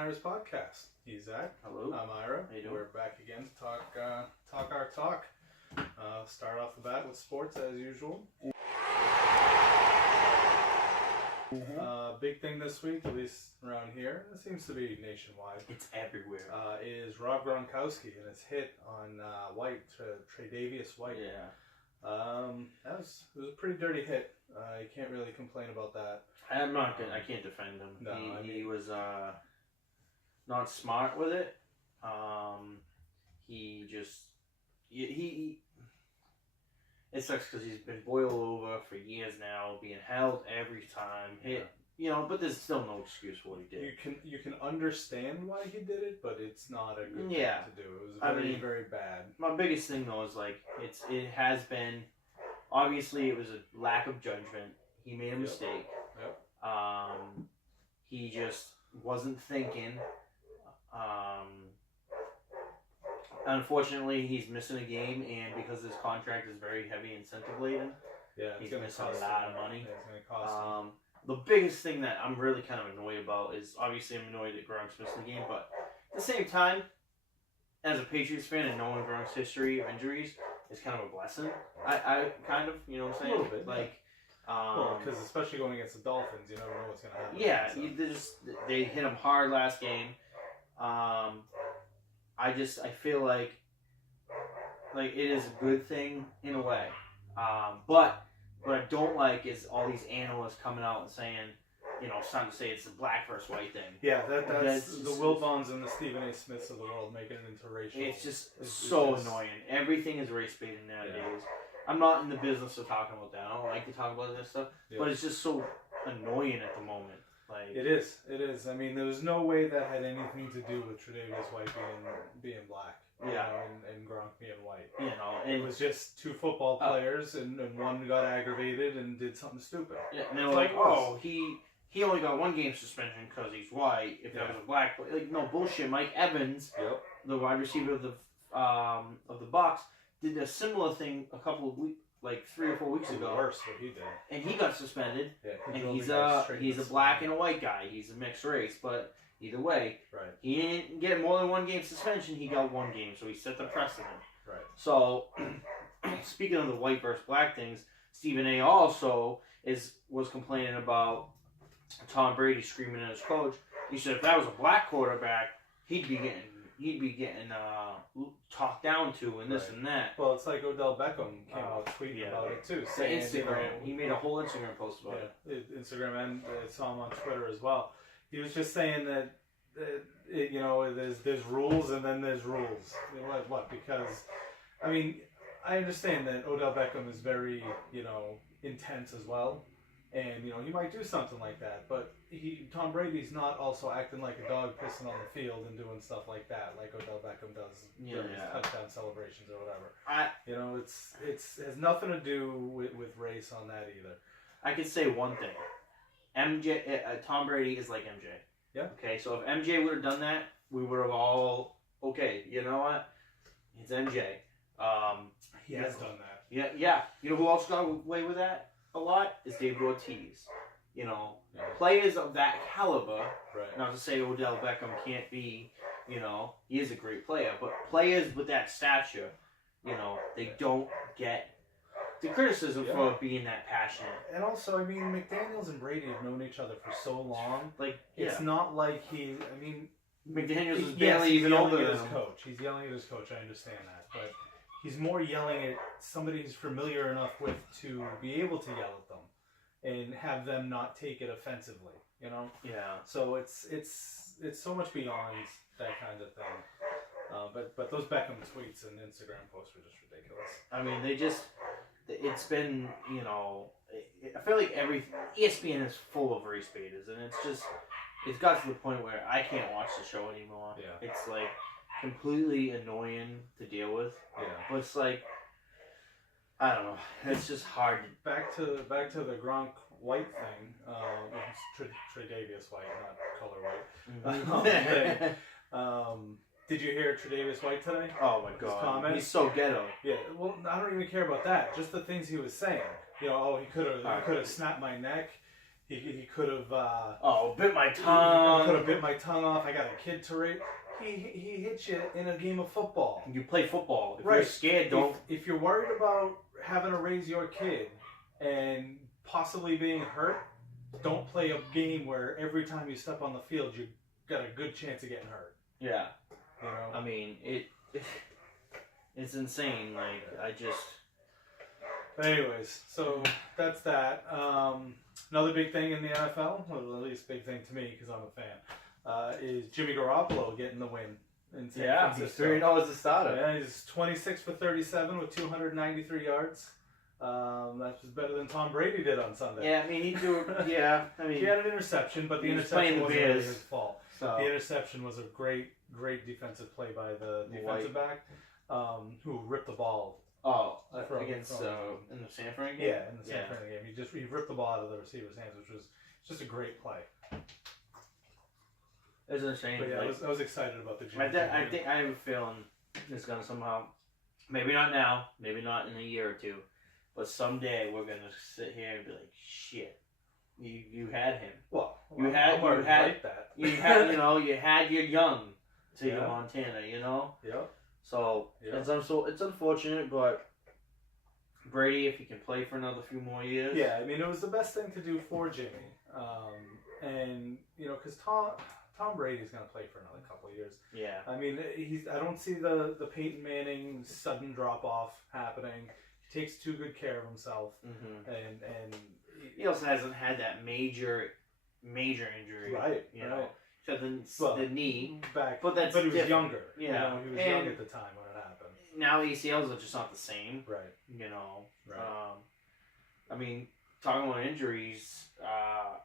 Ira's podcast. He's Zach. Hello. I'm Ira. How you doing? We're back again to talk our talk. Start off the bat with sports as usual. Big thing this week, at least around here, it seems to be nationwide. It's everywhere. Is Rob Gronkowski and his hit on White, Tre'Davious White. Yeah. It was a pretty dirty hit. You can't really complain about that. I'm not good. I can't defend him. No, he was not smart with it. He just it sucks because he's been boiled over for years now, being held every time, hit. Yeah. But there's still no excuse for what he did. You can understand why he did it, but it's not a good thing to do. It was very bad. My biggest thing though is it has been, obviously it was a lack of judgment. He made a mistake. Yep. He just wasn't thinking. Unfortunately, he's missing a game, and because his contract is very heavy incentive laden, he's missing a lot of money. Yeah, it's going to cost him. The biggest thing that I'm really kind of annoyed about is, obviously I'm annoyed that Gronk's missing the game, but at the same time, as a Patriots fan and knowing Gronk's history of injuries is kind of a blessing. I kind of, you know what I'm saying? A little bit. Because especially going against the Dolphins, you never know what's going to happen. Yeah, they hit him hard last game. I feel like it is a good thing in a way. But what I don't like is all these analysts coming out and saying, starting to say it's a black versus white thing. Yeah, that's the Wilbons and the Stephen A. Smiths of the world making it interracial. It's just so annoying. Everything is race baited nowadays. Yeah. I'm not in the business of talking about that. I don't like to talk about this stuff, but it's just so annoying at the moment. It is. I mean, there was no way that had anything to do with Tre'Davious White being black. And Gronk being white. And it was just two football players, and one got aggravated and did something stupid. Yeah, and they were like, "Oh, he only got 1 game suspension because he's white. If that was a black player, no bullshit." Mike Evans, the wide receiver of the Bucks, did a similar thing a couple of weeks, 3 or 4 weeks ago. Worse what he did. And he got suspended. Yeah, and he's a black and a white guy. He's a mixed race, but either way, he didn't get more than 1 game suspension. He got 1 game, so he set the precedent. Right. So, speaking of the white versus black things, Stephen A. also was complaining about Tom Brady screaming at his coach. He said if that was a black quarterback, he'd be getting talked down to and this and that. Well, it's like Odell Beckham came out tweeting about it too. Saying, Instagram. He made a whole Instagram post about it. Instagram, and I saw him on Twitter as well. He was just saying that there's rules and then there's rules. What? Because I mean, I understand that Odell Beckham is very intense as well. And, he might do something like that, but Tom Brady's not also acting like a dog pissing on the field and doing stuff like that, like Odell Beckham does during his touchdown celebrations or whatever. It has nothing to do with race on that either. I could say one thing. Tom Brady is like MJ. Yeah. Okay, so if MJ would have done that, we would have all, okay, you know what? It's MJ. He has done that. Yeah. You know who else got away with that? A lot is David Ortiz. Players of that caliber. Right. Not to say Odell Beckham can't be, he is a great player, but players with that stature, they don't get the criticism for being that passionate. And also, I mean, McDaniels and Brady have known each other for so long. It's not like McDaniels is barely even older than his coach. He's yelling at his coach. I understand that, but he's more yelling at somebody he's familiar enough with to be able to yell at them and have them not take it offensively, Yeah. So it's so much beyond that kind of thing. But those Beckham tweets and Instagram posts were just ridiculous. I mean, it's been, I feel like ESPN is full of race baiters, and it's got to the point where I can't watch the show anymore. Yeah. It's completely annoying to deal with. Yeah. But it's I don't know. It's just hard. Back to the Gronk White thing. Tre'Davious White, not color white. Did you hear Tre'Davious White today? Oh my God. He's so ghetto. Yeah. Well, I don't even care about that. Just the things he was saying. He could have snapped my neck. He could have. Bit my He tongue. could have bit my tongue off. I got a kid to raise. He hit you in a game of football. You play football. If Right. you're scared, don't. If you're worried about having to raise your kid and possibly being hurt, don't play a game where every time you step on the field you got a good chance of getting hurt. Yeah. You know. I mean, it's insane. Like, I just. But anyways, so that's that. Another big thing in the NFL, well, at least big thing to me because I'm a fan, is Jimmy Garoppolo getting the win in San Francisco. he's 3-0 as a starter. Yeah, he's 26 for 37 with 293 yards. That's better than Tom Brady did on Sunday. Yeah, I mean, he threw. Yeah, I mean, He had an interception, but the he was interception playing the wasn't really Bears. his fault. So The interception was a great defensive play by the defensive back, who ripped the ball. Against in the San Fran game. Yeah, in the San Fran game, he ripped the ball out of the receiver's hands, which was just a great play. It was insane. But yeah, like, I was excited about the Jimmy. I think I have a feeling it's gonna somehow, maybe not now, maybe not in a year or two, but someday we're gonna sit here and be like, shit, you had him. Well, You had that. You had you had your young to Yeah. your Montana, Yeah. So Yeah. it's unfortunate, but Brady, if he can play for another few more years. Yeah, I mean, it was the best thing to do for Jimmy, and because Tom Brady's gonna play for another couple of years. Yeah. I mean, I don't see the Peyton Manning sudden drop off happening. He takes too good care of himself, Mm-hmm. and He also hasn't had that major injury. right, You know. right. So the knee. back, But that's he was different. younger. Yeah. he was And- young at the time when it happened. Now ACLs are just not the same. Right, Right. I mean, talking about injuries,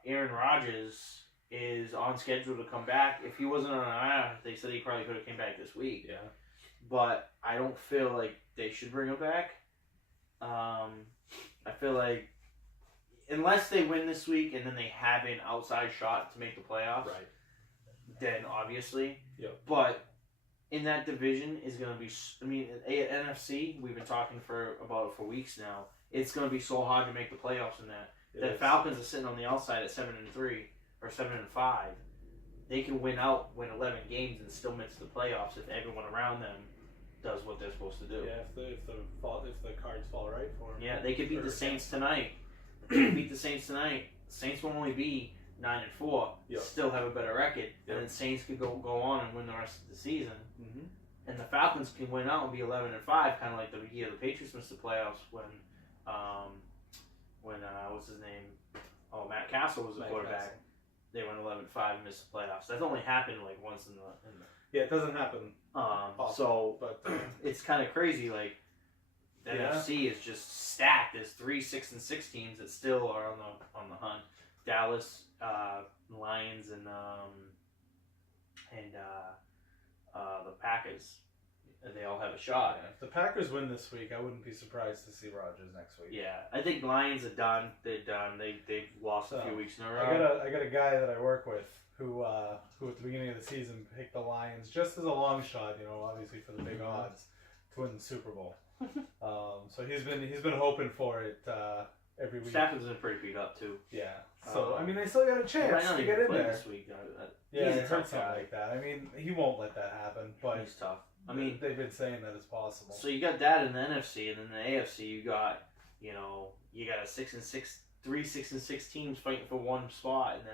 Aaron Rodgers is on schedule to come back. If he wasn't on IR, they said he probably could have came back this week. yeah. But I don't feel like they should bring him back. I feel like unless they win this week and then they have an outside shot to make the playoffs, Right. then obviously. Yep. But in that division is going to be, I mean, NFC, we've been talking about it for weeks now. It's going to be so hard to make the playoffs in that. The Falcons are sitting on the outside at 7-3 or 7-5. They can win 11 games and still miss the playoffs if everyone around them does what they're supposed to do. Yeah, if the cards fall right for them. Yeah, they could beat the Saints tonight. They could beat the Saints tonight. Saints will only be 9-4. Yep. Still have a better record, Yep. and then Saints could go on and win the rest of the season. Mm-hmm. And the Falcons can win out and be 11-5, kind of like the year the Patriots missed the playoffs when what's his name? Oh, Matt Castle was the quarterback. Castle. They went 11-5 and missed the playoffs. That's only happened like once in the. Yeah, it doesn't happen. So But it's kind of crazy. Like the Yeah. NFC is just stacked. There's 3 6-6 teams that still are on the hunt. Dallas, Lions, and the Packers. They all have a shot. if the Packers win this week, I wouldn't be surprised to see Rodgers next week. Yeah, I think Lions are done. They're done. They've lost a So, few weeks in a row. I got a guy that I work with who at the beginning of the season picked the Lions just as a long shot, obviously for the big odds to win the Super Bowl. So he's been hoping for it every week. Stafford's been pretty beat up too. Yeah. So I mean, they still got a chance to get in there. This week. Yeah, he's I a heard tough something guy. like that. I mean, he won't let that happen, but He's tough. I mean, they've been saying that it's possible. so you got that in the NFC, and then the AFC, you got a 6-6, 3 6-6 teams fighting for one spot in the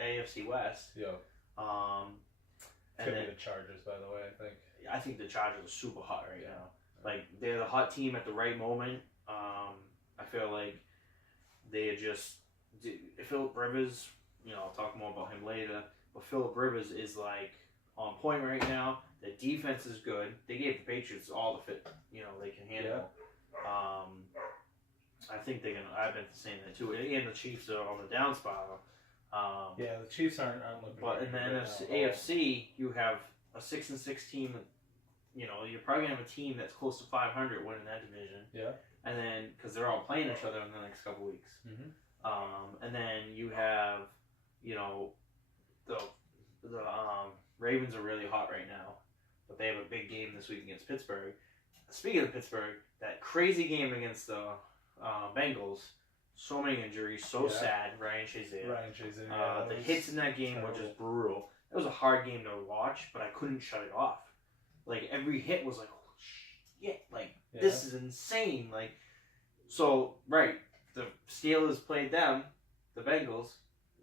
AFC West. Yeah. It's And gonna then be the Chargers, by the way. I think. I think the Chargers are super hot right Yeah. now. Like they're the hot team at the right moment. I feel like they are just Phillip Rivers. I'll talk more about him later. But Phillip Rivers is like on point right now. The defense is good. They gave the Patriots all the fit, they can handle. I think they're gonna. I've been saying that too. And the Chiefs are on the down spiral. Yeah, the Chiefs aren't looking. But in the AFC, you have a 6-6 team. You're probably gonna have a team that's close to 500 winning that division. Yeah. And then because they're all playing each other in the next couple weeks. Mm-hmm. And then you have, the Ravens are really hot right now, but they have a big game this week against Pittsburgh. Speaking of Pittsburgh, that crazy game against the Bengals, So many injuries, so Yeah. sad. Ryan Shazier. The hits in that game were just brutal. It was a hard game to watch, but I couldn't shut it off. Like, every hit was like, holy shit, like, this is insane. Like, so, right, the Steelers played them, the Bengals,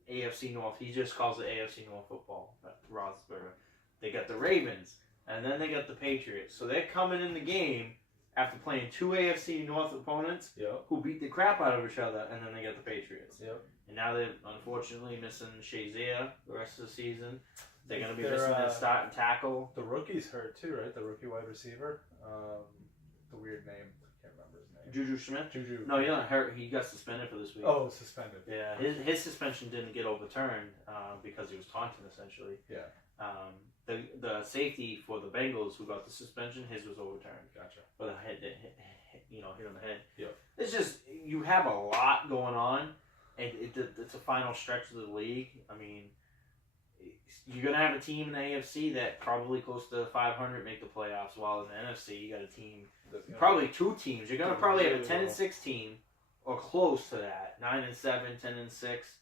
AFC North. He just calls it AFC North football, Roethlisberger. They got the Ravens, and then they got the Patriots. So they're coming in the game after playing two AFC North opponents who beat the crap out of each other, and then they got the Patriots. And now they're unfortunately missing Shazier the rest of the season. They're going to be missing their start and tackle. The rookie's hurt too, right? The rookie wide receiver. The weird name. I can't remember his name. Juju Smith? Juju. No, he's not hurt. He got suspended for this week. Oh, suspended. Yeah, his suspension didn't get overturned because he was taunting, essentially. Yeah. The safety for the Bengals who got the suspension, his was overturned. Gotcha. For the head, hit on the head. Yep. It's just, you have a lot going on, and it's a final stretch of the league. I mean, you're going to have a team in the AFC that probably close to 500 make the playoffs, while in the NFC, you got a team, probably two teams. You're going to probably have a 10-6 team, or close to that, 9-7, 10-6.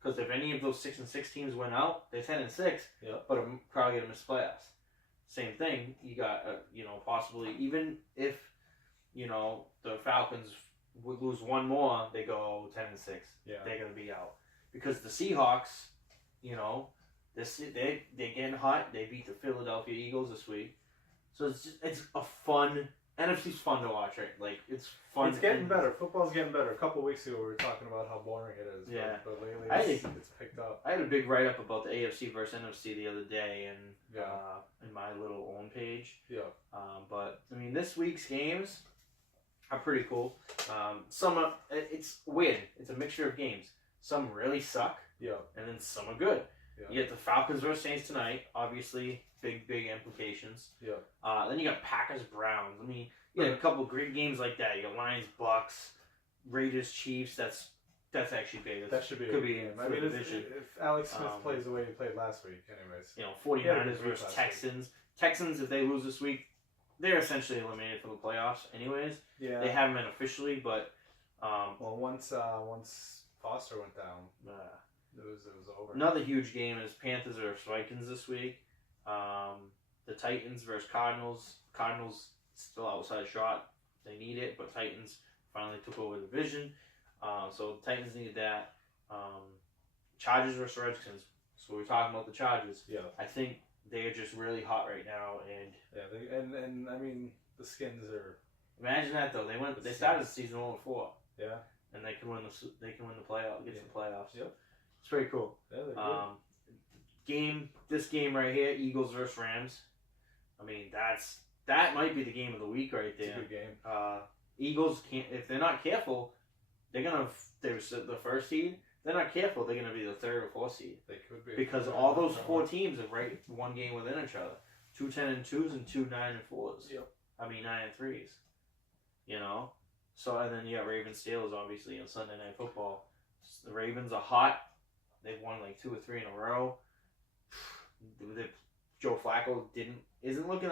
Because if any of those 6-6 teams went out, they're 10-6, but I'm probably going to miss playoffs. Same thing, you got, possibly, even if, the Falcons would lose one more, they go 10-6. Yeah. They're going to be out. Because the Seahawks, they're getting hot. They beat the Philadelphia Eagles this week. So it's a fun, NFC's fun to watch, right? Like, it's fun. It's getting better. Football's getting better. A couple weeks ago, we were talking about how boring it is. Yeah. But lately, it's picked up. I had a big write-up about the AFC versus NFC the other day in my little own page. Yeah. But, I mean, this week's games are pretty cool. It's weird. It's a mixture of games. Some really suck. Yeah. And then some are good. Yeah. You get the Falcons versus Saints tonight. Obviously, big implications. Yeah. Then you got Packers Browns. I mean, you got a couple of great games like that. You got Lions Bucks, Raiders Chiefs. That's actually big. That should be could be. I mean, if Alex Smith plays the way he played last week, anyways. 49ers versus Texans. Texans, if they lose this week, they're essentially eliminated from the playoffs. Anyways. Yeah. They haven't been officially, but. Once Foster went down. It was over. Another huge game is Panthers versus Vikings this week. The Titans versus Cardinals. Cardinals still outside shot. They need it, but Titans finally took over the division. So the Titans needed that. Chargers versus Redskins. So we're talking about the Chargers. Yeah. I think they are just really hot right now, and and I mean the Skins are. Imagine that though. They started the season 0-4. Yeah. And they can win the playoff. Get to the playoffs. Yep. It's pretty cool. Yeah, they're good. This game right here, Eagles versus Rams. I mean, that might be the game of the week right there. It's a good game. Eagles can't, if they're not careful, they're the first seed. If they're not careful, they're gonna be the third or fourth seed. They could be because all those four teams are right one game within each other. 2 10-2s and 2 9-4s. Yep. I mean 9-3s. So and then you got Ravens Steelers obviously on Sunday Night Football. The Ravens are hot. They've won like 2 or 3 in a row. Joe Flacco isn't looking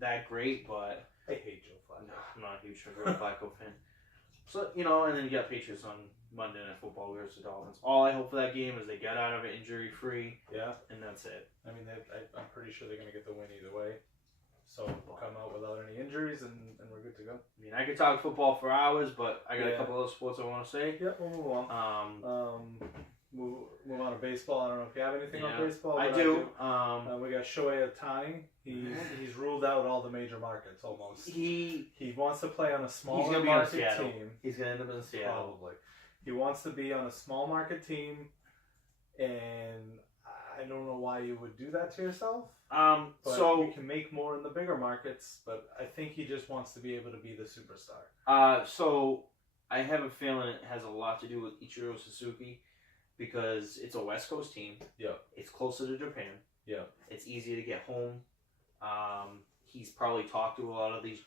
that great, but I hate Joe Flacco. I'm not a huge Joe Flacco fan. So and then you got Patriots on Monday Night Football versus the Dolphins. All I hope for that game is they get out of it injury free. Yeah, and that's it. I mean, I'm pretty sure they're gonna get the win either way. So we'll come out without any injuries and we're good to go. I mean, I could talk football for hours, but I got a couple other sports I want to say. Yeah, we'll move on. Move on to baseball. I don't know if you have anything on baseball. I do. We got Shohei Ohtani. He's ruled out all the major markets almost. He wants to play on a smaller market team. He's gonna end up in Seattle. Probably. He wants to be on a small market team, and I don't know why you would do that to yourself. So you can make more in the bigger markets, but I think he just wants to be able to be the superstar. So I have a feeling it has a lot to do with Ichiro Suzuki. Because it's a West Coast team. Yeah. It's closer to Japan. Yeah. It's easier to get home. He's probably talked to a lot of these,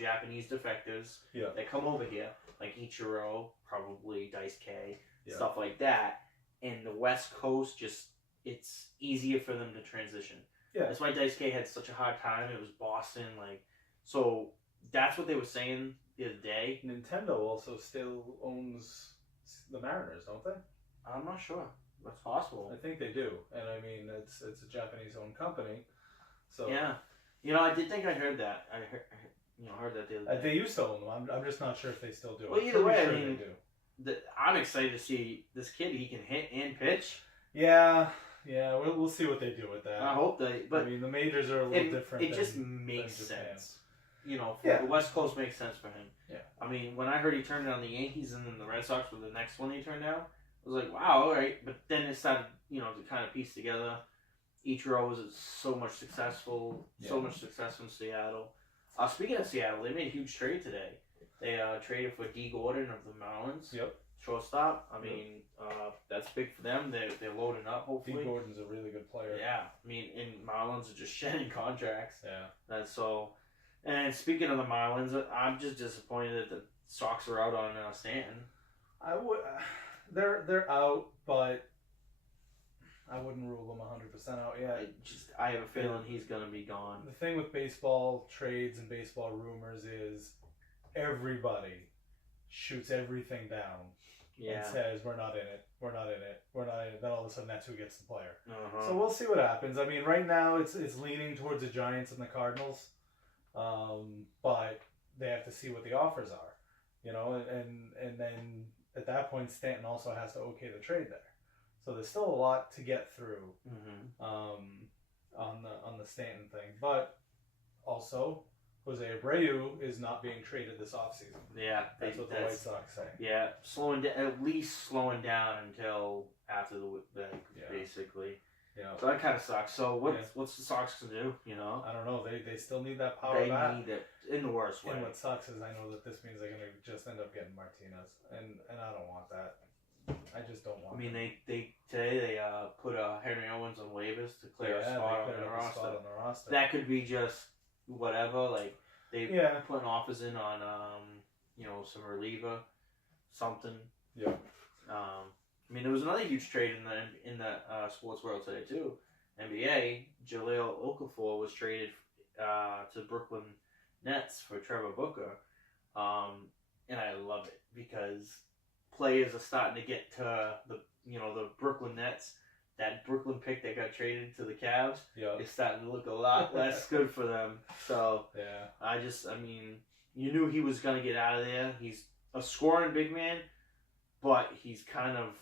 Japanese defectors that come over here, like Ichiro, probably Daisuke, stuff like that. And the West Coast it's easier for them to transition. Yeah. That's why Daisuke had such a hard time. It was Boston, so that's what they were saying the other day. Nintendo also still owns the Mariners, don't they? I'm not sure. That's possible. I think they do, and I mean it's a Japanese-owned company, so Yeah, I did think I heard that. I heard that the other day. they used to own them. I'm just not sure if they still do. Well, I'm either way, pretty I sure mean, they do. I'm excited to see this kid. He can hit and pitch. Yeah, we'll see what they do with that. I hope they. But I mean, the majors are a little different. It just makes sense. The West Coast makes sense for him. Yeah. I mean, when I heard he turned down the Yankees and then the Red Sox were the next one he turned down, I was like, wow, all right. But then it started, to kind of piece together. Ichiro was so much success in Seattle. Speaking of Seattle, they made a huge trade today. They traded for D. Gordon of the Marlins. Yep. Shortstop. I mean, that's big for them. They're loading up, hopefully. D. Gordon's a really good player. Yeah. I mean, and Marlins are just shedding contracts. Yeah. That's so. And speaking of the Marlins, I'm just disappointed that the Sox are out on Stanton. I would. They're out, but I wouldn't rule them 100% out yet. I have a feeling he's gonna be gone. The thing with baseball trades and baseball rumors is everybody shoots everything down and says we're not in it. Then all of a sudden that's who gets the player. Uh-huh. So we'll see what happens. I mean, right now it's leaning towards the Giants and the Cardinals, but they have to see what the offers are, and then at that point Stanton also has to okay the trade there. So there's still a lot to get through on the Stanton thing, but also Jose Abreu is not being traded this offseason. Yeah, that's what the White Sox say. Yeah, at least slowing down until after the basically. Yeah. So that kind of sucks. So what's the Sox to do? I don't know. They still need that power bat. They need it in the worst way. And what sucks is I know that this means they're gonna just end up getting Martinez, and I don't want that. I just don't want. I mean, they today put Henry Owens on waivers to clear a spot on the roster. That could be just whatever. Like they putting offers in on some reliever, something. Yeah. I mean, there was another huge trade in the sports world today too. NBA, Jahlil Okafor was traded to Brooklyn Nets for Trevor Booker, and I love it because players are starting to get to the Brooklyn Nets. That Brooklyn pick that got traded to the Cavs is starting to look a lot less good for them. So you knew he was gonna get out of there. He's a scoring big man, but he's kind of,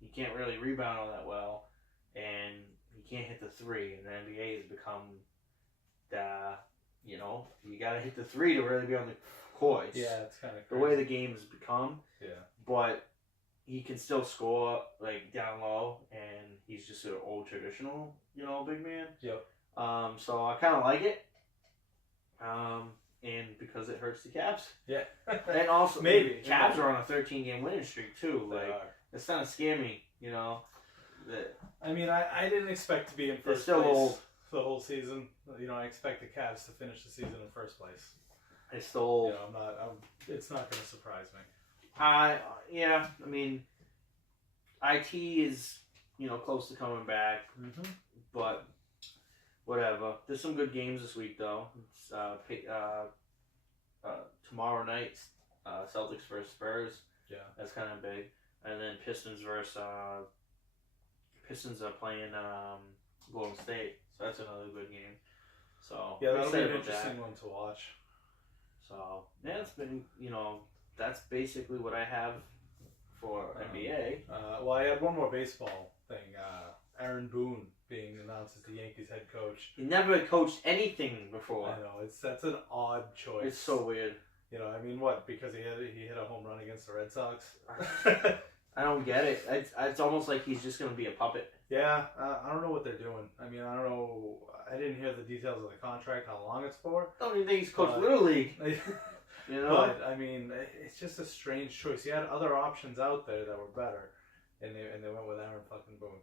he can't really rebound all that well, and he can't hit the three. And the NBA has become you gotta hit the three to really be on the court. It's kind of the way the game has become. Yeah. But he can still score like down low, and he's just an old traditional, big man. Yep. So I kind of like it. And because it hurts the Cavs. Yeah. And also, maybe Cavs are on a 13-game winning streak too. They are. It's kind of scare me, I mean, I didn't expect to be in first still place old. For the whole season. I expect the Cavs to finish the season in first place. It's still old. It's not going to surprise me. IT is, close to coming back, but whatever. There's some good games this week, though. It's, tomorrow night, Celtics versus Spurs. Yeah. That's kind of big. And then Pistons are playing Golden State, so that's another good game. So that'll be an interesting one to watch. So it's been, that's basically what I have for NBA. I had one more baseball thing. Aaron Boone being announced as the Yankees head coach. He never coached anything before. I know that's an odd choice. It's so weird. What? Because he hit a home run against the Red Sox. I don't get it. It's almost like he's just going to be a puppet. Yeah, I don't know what they're doing. I don't know. I didn't hear the details of the contract, how long it's for. I don't even think he's coached Little League. But it's just a strange choice. He had other options out there that were better, and they went with Aaron fucking Boone.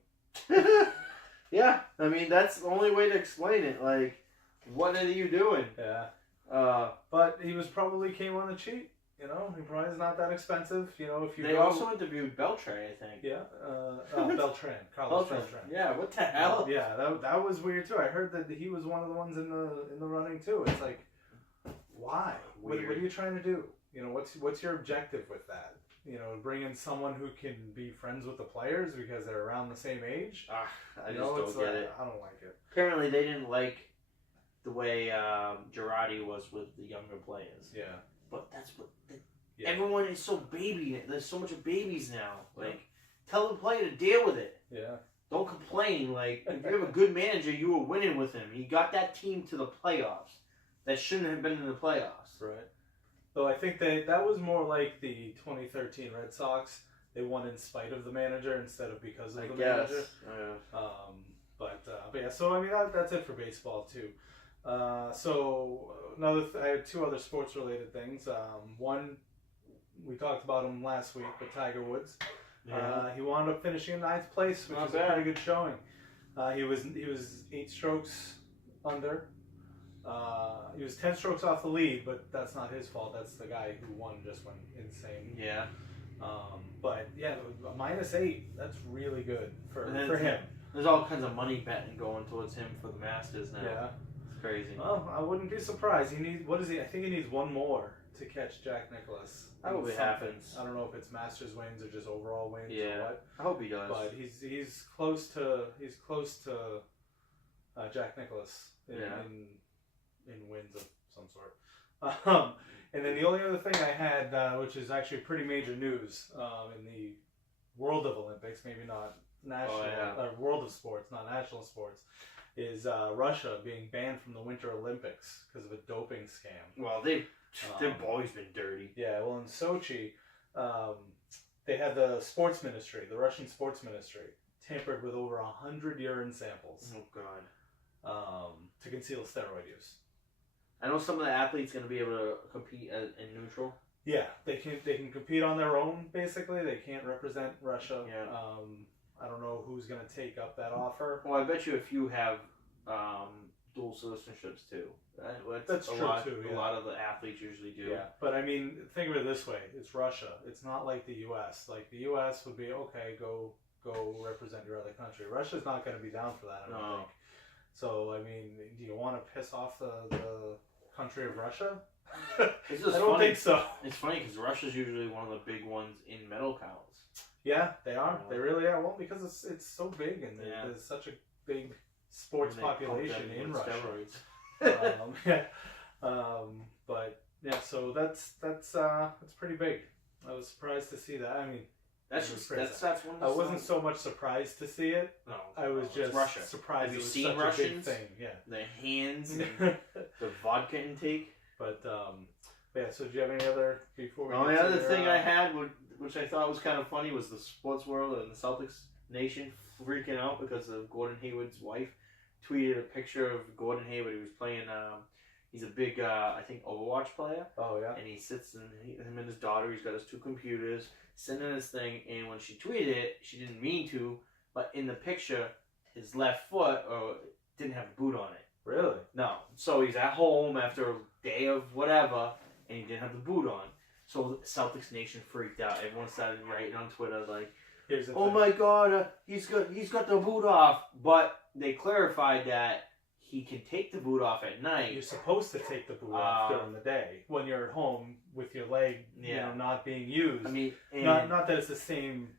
Yeah, that's the only way to explain it. Like, what are you doing? Yeah. But he probably came on the cheap. He probably is not that expensive. If you they also interviewed Beltran, I think. Yeah. Beltran, Carlos Beltran. Yeah. What the hell? Yeah, that was weird too. I heard that he was one of the ones in the running too. It's like, why? What are you trying to do? what's your objective with that? Bring in someone who can be friends with the players because they're around the same age. I just don't get it. I don't like it. Apparently, they didn't like the way Girardi was with the younger players. Yeah. But that's what everyone is so baby. There's so much of babies now. Like, tell the player to deal with it. Yeah. Don't complain. Like, if you have a good manager, you were winning with him. He got that team to the playoffs. That shouldn't have been in the playoffs. Right. Though I think that was more like the 2013 Red Sox. They won in spite of the manager instead of because of the manager. But yeah. So I mean that's it for baseball too. So I had two other sports related things. One, we talked about him last week, but Tiger Woods. Yeah. He wound up finishing in 9th place, which is a pretty good showing. He was 8 strokes under. He was 10 strokes off the lead, but that's not his fault. That's the guy who won just went insane. Yeah. But yeah, a -8. That's really good for him. There's all kinds of money betting going towards him for the Masters now. Yeah. It's crazy. Well, I wouldn't be surprised. What is he? I think he needs one more to catch Jack Nicklaus. I hope it happens. I don't know if it's Masters wins or just overall wins or what. I hope he does. But he's close to Jack Nicklaus in wins of some sort. And then the only other thing I had, which is actually pretty major news in the world of Olympics, maybe not national, world of sports, not national sports, is Russia being banned from the Winter Olympics because of a doping scam. Well, they've always been dirty. Yeah, well, in Sochi, they had the sports ministry, the Russian sports ministry, tampered with over 100 urine samples. Oh, God. To conceal steroid use. I know some of the athletes going to be able to compete in neutral. Yeah, they can compete on their own, basically. They can't represent Russia. Yeah. I don't know who's going to take up that offer. Well, I bet you a few have dual citizenships, too. That's true, too. Yeah. A lot of the athletes usually do. Yeah, but I mean, think of it this way. It's Russia. It's not like the U.S. Like, the U.S. would be, okay, go represent your other country. Russia's not going to be down for that, I don't think. So, I mean, do you want to piss off the country of Russia? I don't think so. It's funny because Russia's usually one of the big ones in medal counts. Yeah, they are. They really are. Well, because it's so big and there's such a big sports population in Russia. But yeah, so that's pretty big. I was surprised to see that. I mean, that's one. I wasn't so much surprised to see it. No, I was just surprised. Have you it was seen such Russians? a big thing. Yeah, the hands, and the vodka intake. But yeah. So, do you have any other before we? The only other thing I had, which I thought was kind of funny, was the sports world and the Celtics nation freaking out because of Gordon Hayward's wife tweeted a picture of Gordon Hayward. He was playing. He's a big, I think, Overwatch player. Oh yeah. And he sits him and his daughter. He's got his 2 computers, sending his thing. And when she tweeted it, she didn't mean to, but in the picture, his left foot didn't have a boot on it. Really? No. So he's at home after a day of whatever, and he didn't have the boot on. So the Celtics nation freaked out. Everyone started writing on Twitter like, "Oh my God, he's got the boot off." But they clarified that he can take the boot off at night. You're supposed to take the boot off during the day when you're at home with your leg, not being used. I mean, not that it's the same.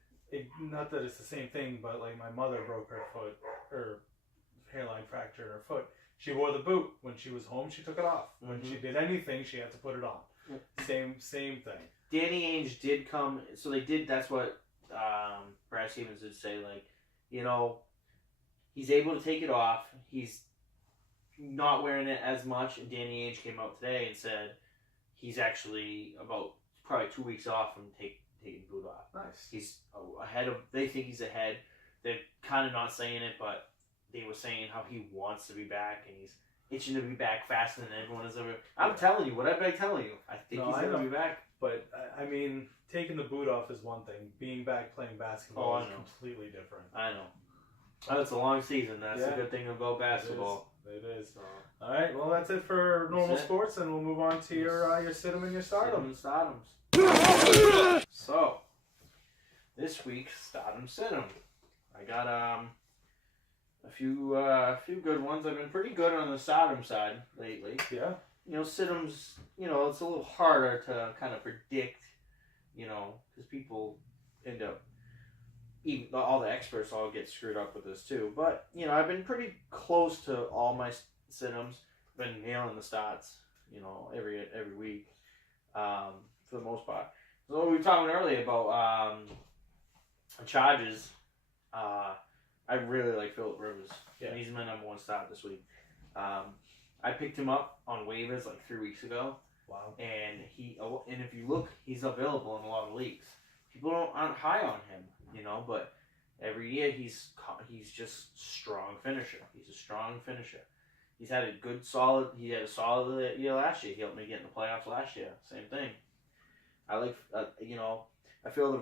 Not that it's the same thing, but like my mother broke her foot, or hairline fracture in her foot. She wore the boot when she was home. She took it off. When she did anything, she had to put it on. Same thing. Danny Ainge did come, so they did. That's what Brad Stevens would say. Like, he's able to take it off. He's not wearing it as much. And Danny Ainge came out today and said he's actually about probably 2 weeks off from taking the boot off. Nice. He's ahead of. They think he's ahead. They're kind of not saying it, but they were saying how he wants to be back and he's itching to be back faster than everyone has ever. I'm telling you, what I've been telling you, I think he's going to be back. But I mean, taking the boot off is one thing. Being back playing basketball is completely different. I know. Oh, it's a long season. That's the good thing about basketball. It is. All right. Well, that's it for normal sports, and we'll move on to your sit 'em and your stardom. Stardoms. So, this week, stardom sit 'em. I got a few good ones. I've been pretty good on the stardom side lately. Yeah. Stidham's, it's a little harder to kind of predict, because people end up, even all the experts all get screwed up with this too. But, I've been pretty close to all my Stidhams, been nailing the stats, every week, for the most part. So we were talking earlier about charges. I really like Phillip Rivers. Yeah. He's my number one start this week. I picked him up on waivers like 3 weeks ago. Wow. And if you look, he's available in a lot of leagues. People aren't high on him, but every year he's just strong finisher. He's a strong finisher. He had a solid year last year. He helped me get in the playoffs last year. Same thing. I like, I feel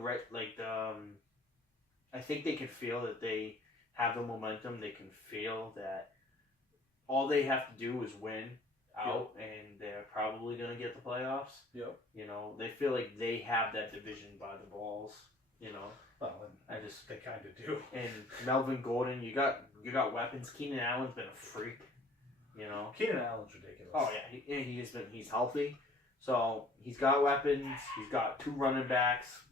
I think they can feel that they have the momentum. They can feel that all they have to do is win out, and they're probably going to get the playoffs. Yep. They feel like they have that division by the balls. Well, they kind of do. And Melvin Gordon, you got weapons. Keenan Allen's been a freak. Keenan Allen's ridiculous. Oh yeah, he's healthy, so he's got weapons. He's got 2 running backs.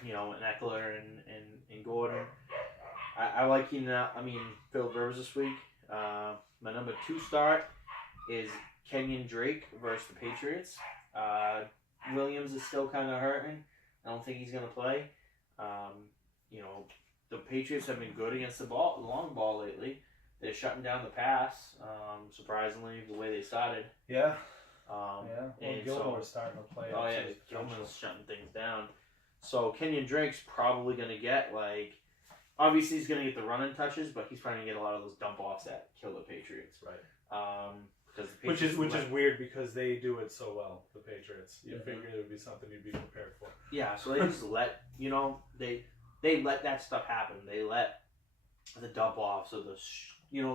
And Eckler and Gordon. I like Phillip Rivers this week. My number 2 start is Kenyon Drake versus the Patriots. Williams is still kind of hurting. I don't think he's going to play. The Patriots have been good against the long ball lately. They're shutting down the pass, surprisingly, the way they started. Yeah. Well, Gilmore's starting to play. Oh, yeah, Gilmore's shutting things down. So Kenyon Drake's probably going to get, obviously he's going to get the running touches, but he's probably going to get a lot of those dump-offs that kill the Patriots. Right. Because the Patriots which is weird because they do it so well, the Patriots. You figure it would be something you'd be prepared for. Yeah, so they just let, they let that stuff happen. They let the dump-offs or the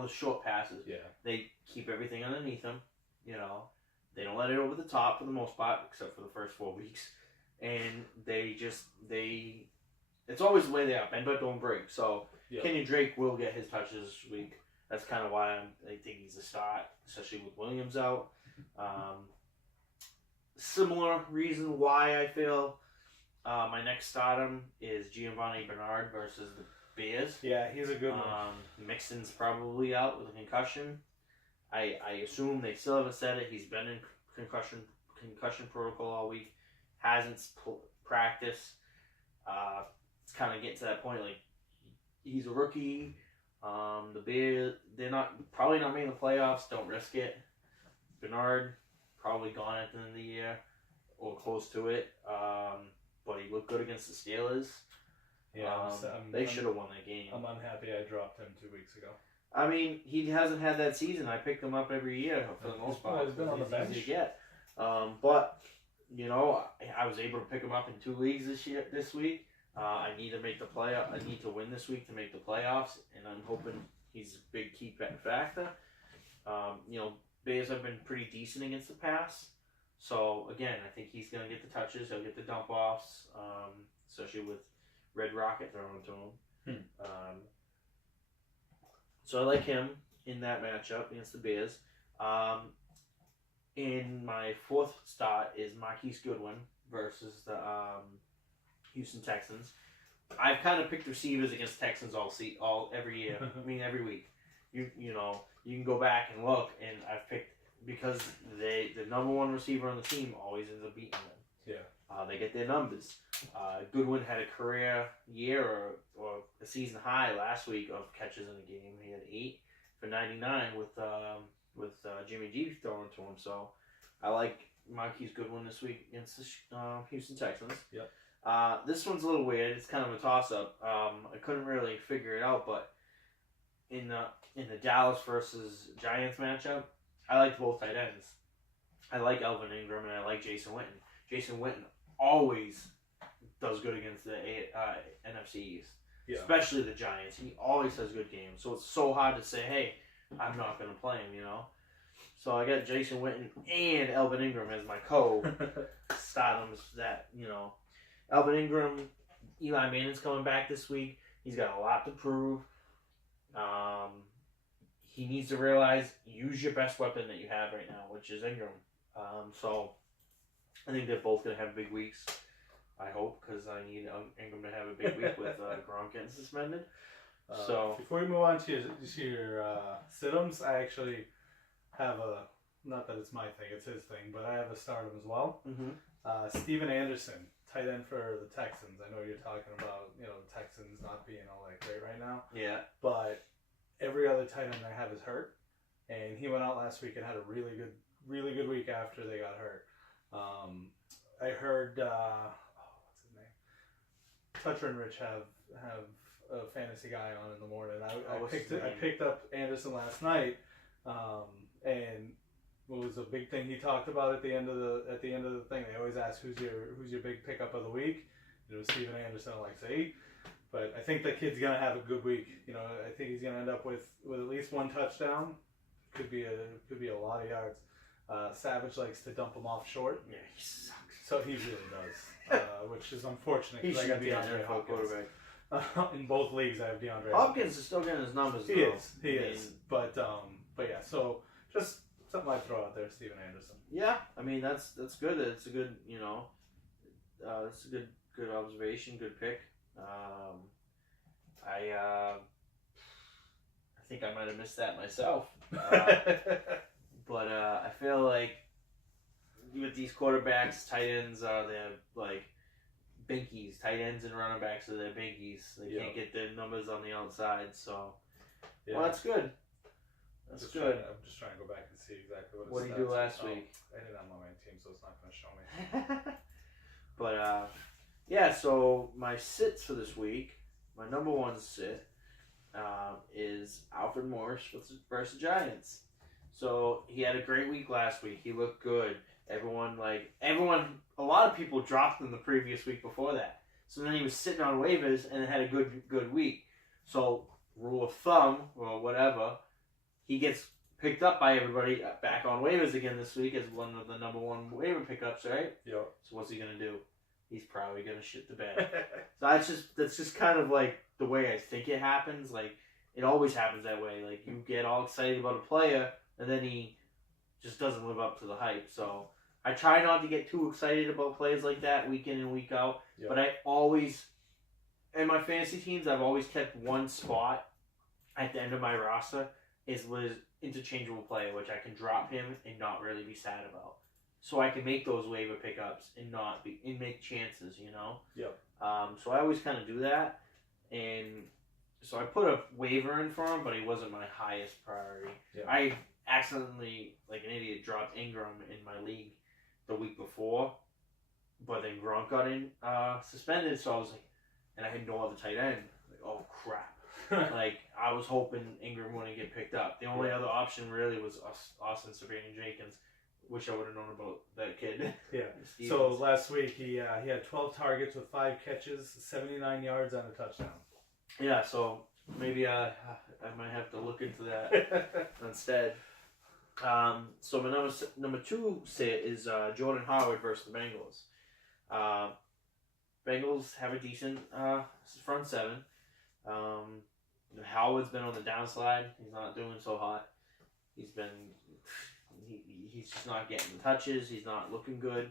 short passes. Yeah. They keep everything underneath them, They don't let it over the top for the most part, except for the first 4 weeks. And it's always the way they are. Bend but don't break. So Kenyon Drake will get his touches this week. That's kind of why I think he's a start, especially with Williams out. Similar reason why I feel my next stardom is Giovanni Bernard versus the Bears. Yeah, he's a good one. Mixon's probably out with a concussion. I assume they still haven't said it. He's been in concussion protocol all week. Hasn't practiced. It's kind of getting to that point. He's a rookie. The Bears, they're probably not making the playoffs. Don't risk it. Bernard probably gone at the end of the year or close to it. But he looked good against the Steelers. Yeah, they should have won that game. I'm unhappy I dropped him 2 weeks ago. He hasn't had that season. I picked him up every year for the most part. He's been on the bench. Easy to get. But I was able to pick him up in 2 leagues this week. I need to make the playoff. I need to win this week to make the playoffs, and I'm hoping he's a big key factor. Bears have been pretty decent against the pass, so again, I think he's going to get the touches. He'll get the dump offs, especially with Red Rocket thrown to him. So I like him in that matchup against the Bears. In my 4th start is Marquise Goodwin versus the Houston Texans. I've kind of picked receivers against Texans every year. Every week. You can go back and look, and I've picked because the number 1 receiver on the team always ends up beating them. Yeah. They get their numbers. Goodwin had a career year or a season high last week of catches in a game. He had 8 for 99 with Jimmy G throwing to him. So I like Marquise Goodwin this week against the Houston Texans. Yep. This one's a little weird. It's kind of a toss-up. I couldn't really figure it out, but in the Dallas versus Giants matchup, I like both tight ends. I like Elvin Ingram and I like Jason Witten. Jason Witten always does good against the NFC East, especially the Giants. He always has good games, so it's so hard to say, hey, I'm not going to play him, So I got Jason Witten and Elvin Ingram as my co-stardoms that, Elvin Ingram, Eli Manning's coming back this week. He's got a lot to prove. he needs to realize use your best weapon that you have right now, which is Ingram. So I think they're both going to have big weeks. I hope, because I need Ingram to have a big week with Gronk getting suspended. So before we move on to your sit-ems, I actually have not that it's my thing, it's his thing, but I have a stardom as well. Steven Anderson, tight end for the Texans. I know you're talking about, the Texans not being all that great right now. Yeah. But every other tight end I have is hurt, and he went out last week and had a really good week after they got hurt. I heard what's his name? Toucher and Rich have a fantasy guy on in the morning. I picked up Anderson last night, and what was a big thing he talked about at the end of the thing. They always ask who's your big pickup of the week. It was Steven Anderson at like 8. But I think the kid's gonna have a good week. I think he's gonna end up with at least one touchdown. Could be a lot of yards. Savage likes to dump him off short. Yeah, he sucks. So he really does, which is unfortunate He because I should got be an DeAndre NFL Hopkins. quarterback. In both leagues, I have DeAndre Hopkins is still getting his numbers. He is. But yeah. So just something I throw out there, Steven Anderson. Yeah, I mean that's good. It's a good it's a good observation, good pick. I think I might have missed that myself. But I feel like with these quarterbacks, tight ends, they're like binkies. Tight ends and running backs are their binkies. They can't get their numbers on the outside. So, well, that's good. That's good. I'm just trying to go back and see exactly what did you do last week? I didn't have him on my team, so it's not going to show me. But yeah. So my sits for this week, my number one sit is Alfred Morris versus Giants. So he had a great week last week. He looked good. Everyone, a lot of people dropped him the previous week before that. So then he was sitting on waivers and had a good week. So rule of thumb or whatever, he gets picked up by everybody back on waivers again this week as one of the number one waiver pickups, right? Yep. So what's he gonna do? He's probably gonna shit the bed. So that's just kind of like the way I think it happens. Like it always happens that way. Like you get all excited about a player and then he just doesn't live up to the hype. So I try not to get too excited about players like that week in and week out. Yep. But I always, in my fantasy teams, I've always kept one spot at the end of my roster was interchangeable player, which I can drop him and not really be sad about. So I can make those waiver pickups and make chances, Yep. So I always kind of do that. And so I put a waiver in for him, but he wasn't my highest priority. Yep. I accidentally, like an idiot, dropped Ingram in my league the week before, but then Gronk got suspended, so I was like, and I had no other tight end. Like, oh crap! Like I was hoping Ingram wouldn't get picked up. The only other option really was Austin Jenkins, which I would have known about that kid. Yeah. So last week he had 12 targets with 5 catches, 79 yards and a touchdown. Yeah. So maybe I might have to look into that instead. So my number 2 sit is Jordan Howard versus the Bengals. Bengals have a decent front seven. Howard's been on the downslide. He's not doing so hot. He's just not getting the touches. He's not looking good.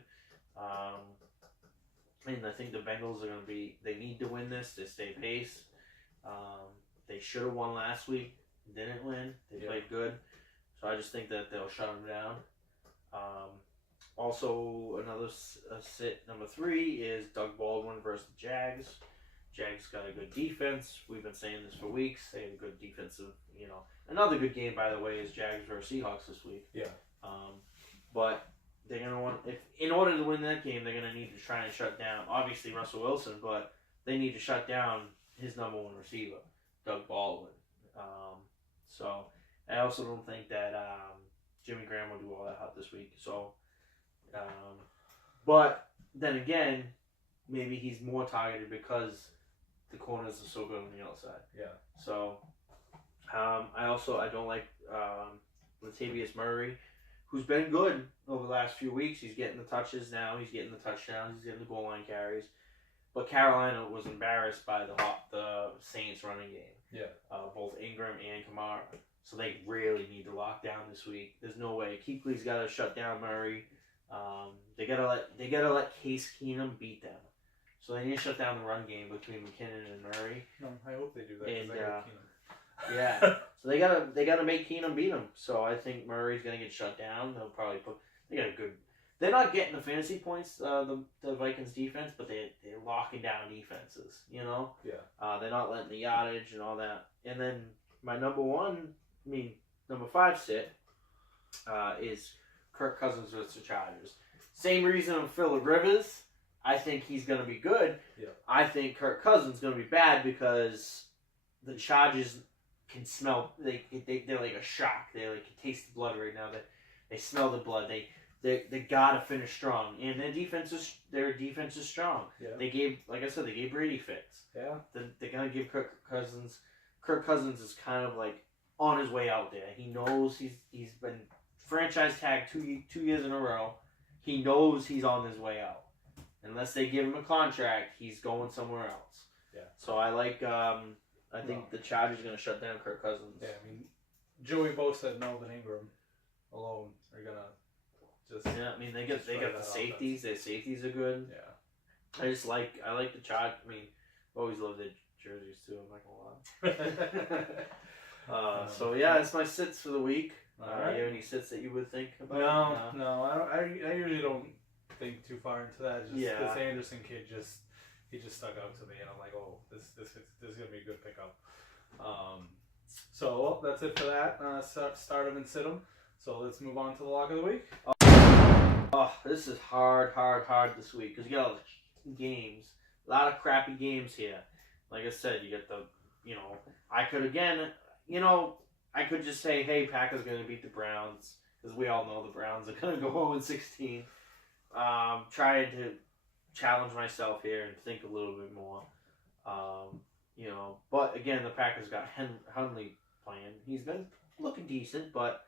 And I think the Bengals they need to win this to stay pace. They should have won last week. Didn't win. They played good. So I just think that they'll shut them down. Also, another sit, number 3, is Doug Baldwin versus the Jags. Jags got a good defense. We've been saying this for weeks. They have a good defensive, Another good game, by the way, is Jags versus Seahawks this week. Yeah. But they're going to want, in order to win that game, they're going to need to try and shut down, obviously, Russell Wilson, but they need to shut down his number 1 receiver, Doug Baldwin. So I also don't think that Jimmy Graham will do all that hot this week. So, but then again, maybe he's more targeted because the corners are so good on the outside. Yeah. So, I don't like Latavius Murray, who's been good over the last few weeks. He's getting the touches now. He's getting the touchdowns. He's getting the goal line carries. But Carolina was embarrassed by the Saints running game. Yeah. Both Ingram and Kamara. So they really need to lock down this week. There's no way. Kuechly's got to shut down Murray. They gotta let Case Keenum beat them. So they need to shut down the run game between McKinnon and Murray. No, I hope they do that. And, I got Keenum. Yeah. So they gotta make Keenum beat them. So I think Murray's gonna get shut down. They'll probably they got a good. They're not getting the fantasy points, the Vikings defense, but they're locking down defenses. You know. Yeah. They're not letting the yardage and all that. And then my number 5 sit is Kirk Cousins versus the Chargers. Same reason on Phillip Rivers. I think he's going to be good. Yeah. I think Kirk Cousins is going to be bad because the Chargers can smell. They're like a shock. They like can taste the blood right now. They smell the blood. They gotta finish strong, and their defense is strong. Yeah. They gave Brady fits. Yeah. They're gonna give Kirk Cousins. Kirk Cousins is kind of like on his way out there. He knows he's been franchise tagged two years in a row. He knows he's on his way out. Unless they give him a contract, he's going somewhere else. Yeah. So I like. I think the Chargers are gonna shut down Kirk Cousins. Yeah. I mean, Joey Bosa and Melvin Ingram alone are gonna just. Yeah. I mean, they got the safeties. Their safeties are good. Yeah. I like the Chargers. I mean, I've always loved their jerseys too. I'm not gonna lie. So yeah, that's my sits for the week. Right. You have any sits that you would think about? No. I usually don't think too far into that. Just this Anderson kid he just stuck out to me, and I'm like, oh, this is gonna be a good pickup. So that's it for that. Start him and sit him. So let's move on to the lock of the week. Oh, this is hard this week because you got all the games, a lot of crappy games here. Like I said, you get I could just say, hey, Packers are going to beat the Browns, because we all know the Browns are going to go 0-16. Trying to challenge myself here and think a little bit more. But again, the Packers got Hundley playing. He's been looking decent, but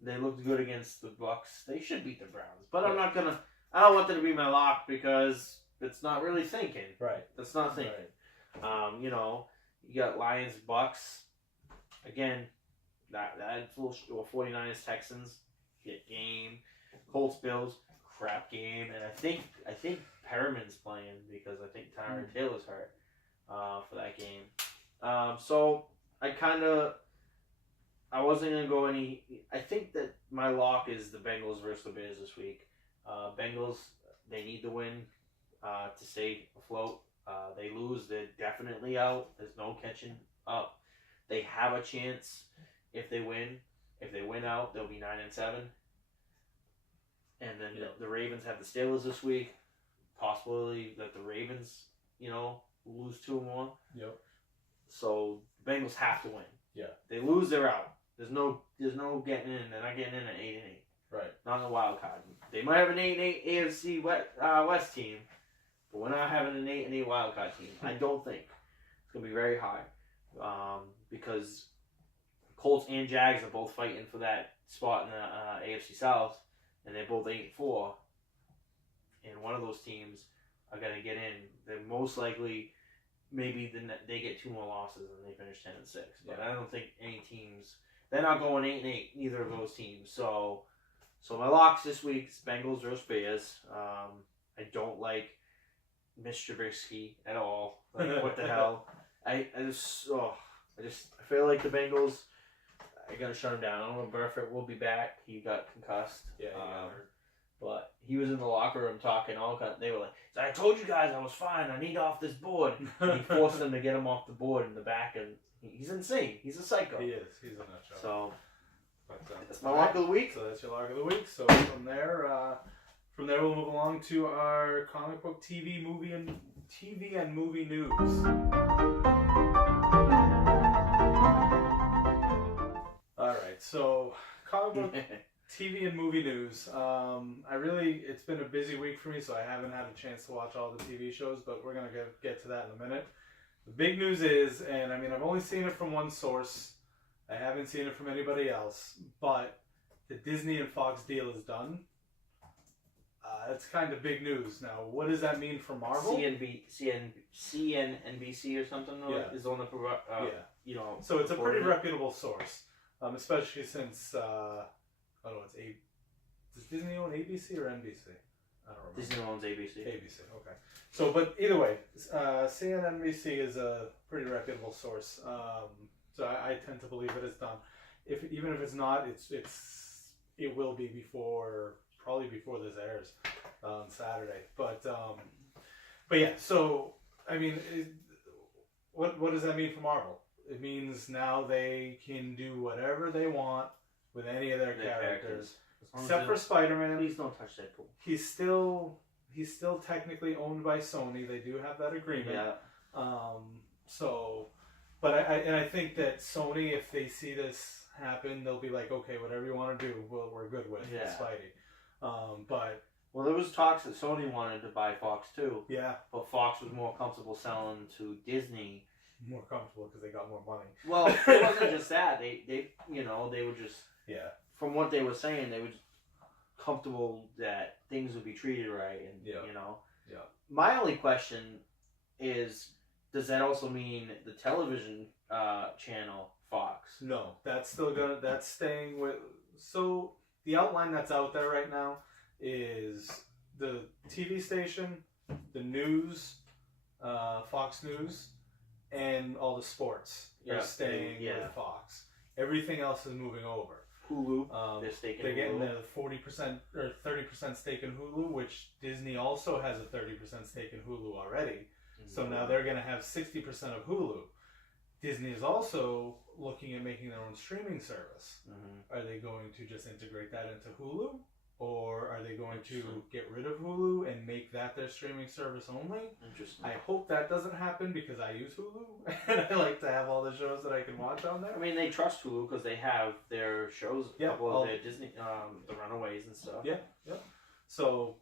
they looked good against the Bucks. They should beat the Browns. But I don't want them to be my lock because it's not really thinking. Right. That's not thinking. Right. You got Lions, Bucks. Again, that full 49ers, Texans, hit game. Colts, Bills, crap game. And I think Perriman's playing because I think Tyron Taylor's hurt for that game. So I wasn't going to go any. I think that my lock is the Bengals versus the Bears this week. Bengals, they need to win to stay afloat. They lose, they're definitely out. There's no catching up. They have a chance if they win. If they win out, they'll be 9-7. And then the Ravens have the Steelers this week. Possibility that the Ravens, lose 2 more. Yep. So the Bengals have to win. Yeah. They lose, they're out. There's no getting in. They're not getting in at 8-8. Right. Not in the wild card. They might have an 8-8 AFC West team, but we're not having an 8-8 wild card team. I don't think it's gonna be very high, because Colts and Jags are both fighting for that spot in the AFC South, and they're both 8-4. And one of those teams are gonna get in. They're most likely. Maybe they get 2 more losses and they finish 10-6. But I don't think any teams. They're not going 8-8. Neither of those teams. So my locks this week is Bengals versus Bears. I don't like Mr. Trubisky at all. Like, what the hell? I feel like the Bengals. I gotta shut him down. I don't know if Burfict will be back. He got concussed. Yeah, he got hurt. But he was in the locker room talking all kind. They were like, "I told you guys I was fine. I need off this board." And he forced them to get him off the board in the back, and he's insane. He's a psycho. He is. He's a nut job. So that's my lock of the week. So that's your lock of the week. So from there we'll move along to our comic book, TV, and movie news. All right. So comic book. TV and movie news. It's been a busy week for me, so I haven't had a chance to watch all the TV shows, but we're going to get to that in a minute. The big news is, and I mean, I've only seen it from one source. I haven't seen it from anybody else, but the Disney and Fox deal is done. That's kind of big news. Now, what does that mean for Marvel? CNBC or something? Yeah. Is on the So it's a pretty reputable source. especially since I don't know, does Disney own ABC or NBC? I don't remember. Disney owns ABC. ABC, okay. So, but either way, CNNBC is a pretty reputable source. So I tend to believe that it's done. Even if it's not, it will be probably before this airs on Saturday. But yeah. So I mean, what does that mean for Marvel? It means now they can do whatever they want with any of their characters. Except for Spider-Man. Please don't touch Deadpool. He's still technically owned by Sony. They do have that agreement. Yeah. But I think that Sony, if they see this happen, they'll be like, okay, whatever you want to do, we're good with Spidey. But there was talks that Sony wanted to buy Fox too. Yeah. But Fox was more comfortable selling to Disney. More comfortable because they got more money. Well, it wasn't just that. They were just From what they were saying, they were just comfortable that things would be treated right, and Yeah. My only question is, does that also mean the television channel Fox? No, that's staying with. So the outline that's out there right now is the TV station, the news, Fox News, and all the sports are staying with Fox. Everything else is moving over. Hulu, they're getting the 40% or 30% stake in Hulu, which Disney also has a 30% stake in Hulu already. Mm-hmm. So now they're going to have 60% of Hulu. Disney is also looking at making their own streaming service. Mm-hmm. Are they going to just integrate that into Hulu? Or are they going to get rid of Hulu and make that their streaming service only? Interesting. I hope that doesn't happen because I use Hulu and I like to have all the shows that I can watch on there. I mean, they trust Hulu because they have their shows, their Disney, the Runaways and stuff. Yeah. So,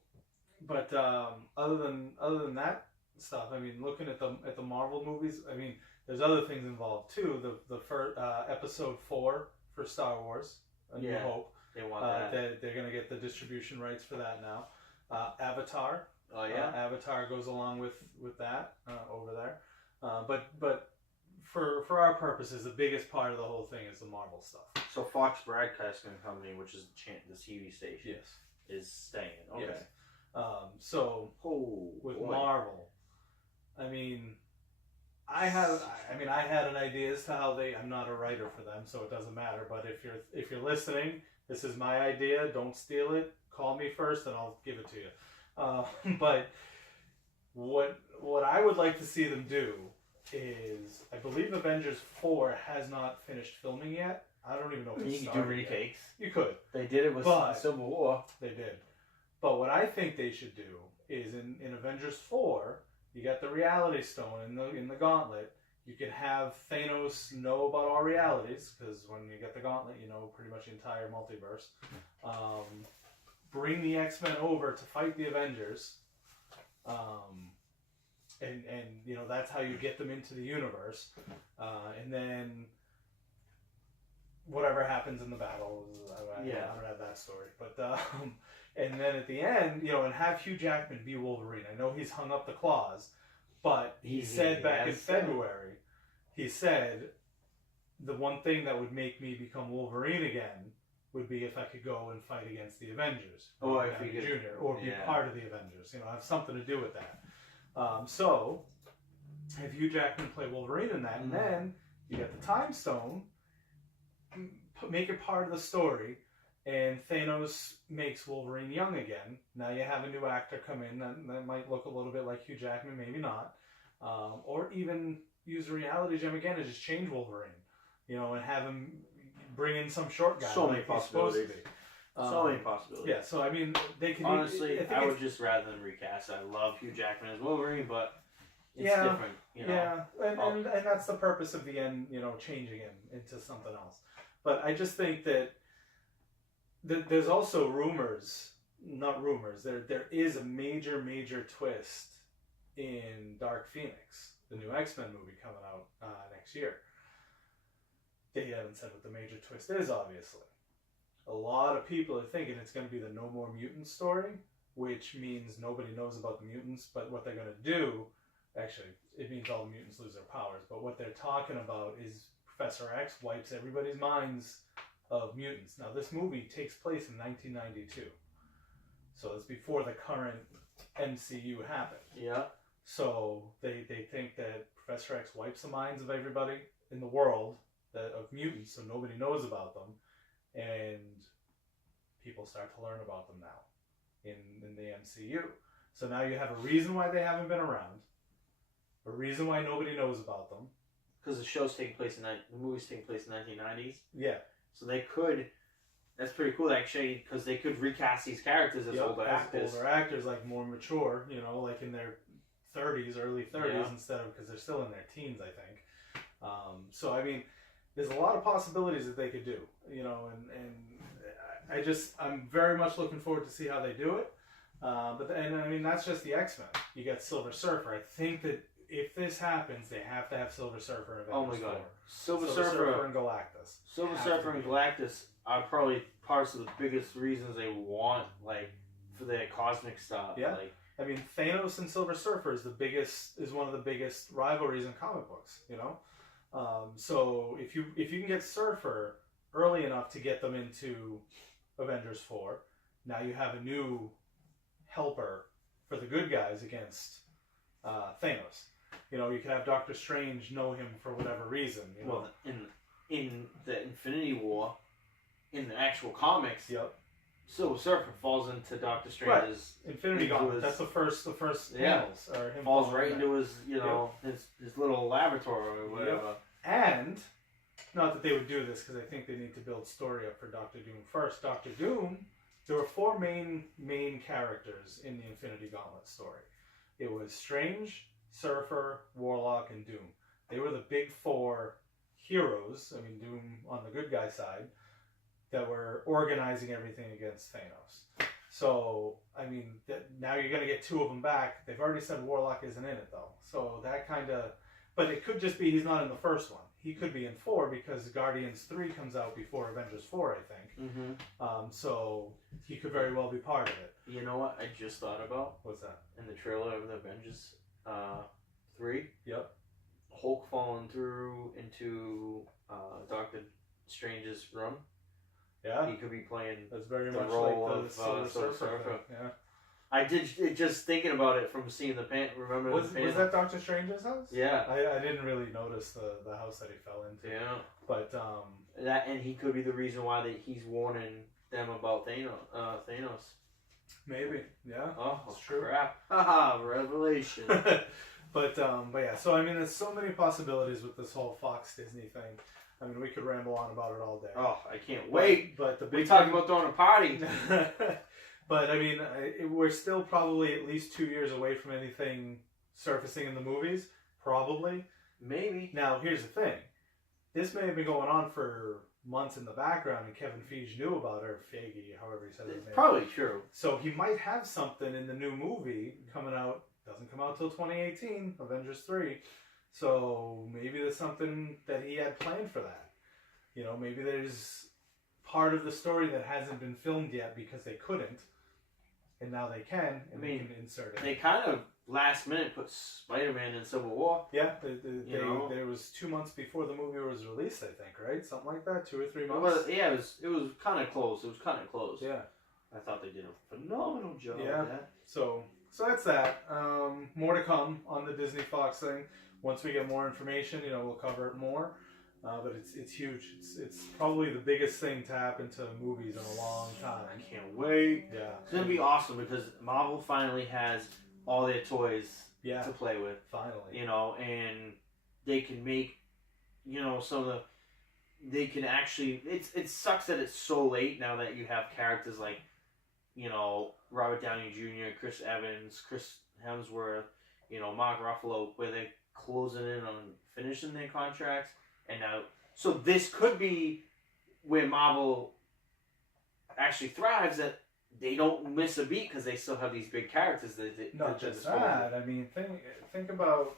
but other than that stuff, I mean, looking at the Marvel movies, I mean, there's other things involved too. The first episode 4 for Star Wars, A New Hope. They want that. They're going to get the distribution rights for that now. Avatar. Oh yeah. Avatar goes along with that over there. But for our purposes, the biggest part of the whole thing is the Marvel stuff. So Fox Broadcasting Company, which is the TV station, is staying. Okay. Yes. Marvel, I mean, I had an idea as to how I'm not a writer for them, so it doesn't matter. But if you're listening, this is my idea. Don't steal it. Call me first, and I'll give it to you. But what I would like to see them do is, I believe Avengers 4 has not finished filming yet. I don't even know if it's started. You could do retakes. You could. They did it with Civil War. They did. But what I think they should do is in Avengers 4, you got the reality stone in the gauntlet. You could have Thanos know about all realities, because when you get the gauntlet, you know pretty much the entire multiverse. Bring the X-Men over to fight the Avengers. And that's how you get them into the universe. And then whatever happens in the battle, I don't have that story. But and then at the end, and have Hugh Jackman be Wolverine. I know he's hung up the claws, but he said back in February, he said, the one thing that would make me become Wolverine again would be if I could go and fight against the Avengers, or if Junior, or be part of the Avengers. Have something to do with that. So have Hugh Jackman play Wolverine in that, and then you get the Time Stone, make it part of the story, and Thanos makes Wolverine young again. Now you have a new actor come in that might look a little bit like Hugh Jackman, maybe not, or even use a reality gem again and just change Wolverine, and have him bring in some short guy. So many possibilities. So many possibilities. Yeah, so I mean, they can. Honestly, I would just rather than recast. I love Hugh Jackman as Wolverine, but it's different. Yeah, and that's the purpose of the end. Changing him into something else. But I just think that there's also not rumors. There is a major twist in Dark Phoenix, the new X-Men movie coming out next year. They haven't said what the major twist is, obviously. A lot of people are thinking it's going to be the No More Mutants story, which means nobody knows about the mutants, but what they're going to do, actually, it means all the mutants lose their powers, but what they're talking about is Professor X wipes everybody's minds of mutants. Now, this movie takes place in 1992. So it's before the current MCU happened. Yeah. So they think that Professor X wipes the minds of everybody in the world of mutants, so nobody knows about them, and people start to learn about them now in the MCU. So now you have a reason why they haven't been around, a reason why nobody knows about them. Because the show's taking place the movie's taking place in 1990s. Yeah. So they could. That's pretty cool, actually, because they could recast these characters as older actors. Older actors, like more mature, like in their 30s, early 30s, instead of, because they're still in their teens, I think. So, I mean, there's a lot of possibilities that they could do, and I'm very much looking forward to see how they do it. That's just the X-Men. You got Silver Surfer. I think that if this happens, they have to have Silver Surfer in Avengers 4. Silver Surfer and Galactus. Silver Surfer and Galactus are probably parts of the biggest reasons they want, for their cosmic stuff. Yeah. Thanos and Silver Surfer is one of the biggest rivalries in comic books, So if you can get Surfer early enough to get them into Avengers 4, now you have a new helper for the good guys against Thanos. You could have Doctor Strange know him for whatever reason. Well, in the Infinity War, in the actual comics, Silver Surfer falls into Doctor Strange's Infinity Gauntlet. That's the first panels. Or him falls right into his his little laboratory or whatever. Yep. And not that they would do this, because I think they need to build story up for Doctor Doom first. Doctor Doom. There were 4 main characters in the Infinity Gauntlet story. It was Strange, Surfer, Warlock, and Doom. They were the big 4 heroes. Doom on the good guy side, that were organizing everything against Thanos. So, now you're going to get 2 of them back. They've already said Warlock isn't in it, though. So that kind of... But it could just be he's not in the first one. He could be in 4 because Guardians 3 comes out before Avengers 4, I think. Mm-hmm. So he could very well be part of it. You know what I just thought about? What's that? In the trailer of the Avengers 3? Yep. Hulk falling through into Doctor Strange's room. Yeah. He could be playing That's very the much role like of the Silver Surfer. Surfer. Yeah. I did just thinking about it from seeing the pan. Remember was the panel? Was that Doctor Strange's house? Yeah. I didn't really notice the house that he fell into. Yeah. But that, and he could be the reason why he's warning them about Thanos. Maybe. Yeah. Oh, it's true. Crap! Haha, revelation. But yeah. So there's so many possibilities with this whole Fox Disney thing. We could ramble on about it all day. Oh, I can't wait. But the big we talking about throwing a party. But we're still probably at least 2 years away from anything surfacing in the movies. Probably. Maybe. Now, here's the thing. This may have been going on for months in the background, and Kevin Feige knew about it, or Feige, however he says his name. It's probably true. So he might have something in the new movie coming out. Doesn't come out till 2018, Avengers 3. So maybe there's something that he had planned for that. Maybe there's part of the story that hasn't been filmed yet because they couldn't. And now they can, and they can insert it. They kind of last minute put Spider-Man in Civil War. Yeah, there was 2 months before the movie was released, I think, right? Something like that, 2 or 3 months. Well, yeah, it was kind of close. Yeah, I thought they did a phenomenal job. Yeah, with that. So that's that. More to come on the Disney Fox thing. Once we get more information, we'll cover it more. But it's huge. It's probably the biggest thing to happen to movies in a long time. I can't wait. Yeah. It's going to be awesome because Marvel finally has all their toys to play with. Finally. And they can make, they can actually, it sucks that it's so late now that you have characters like, Robert Downey Jr., Chris Evans, Chris Hemsworth, Mark Ruffalo, where they're closing in on finishing their contracts. And now, so this could be where Marvel actually thrives, that they don't miss a beat because they still have these big characters. Not just that. Think about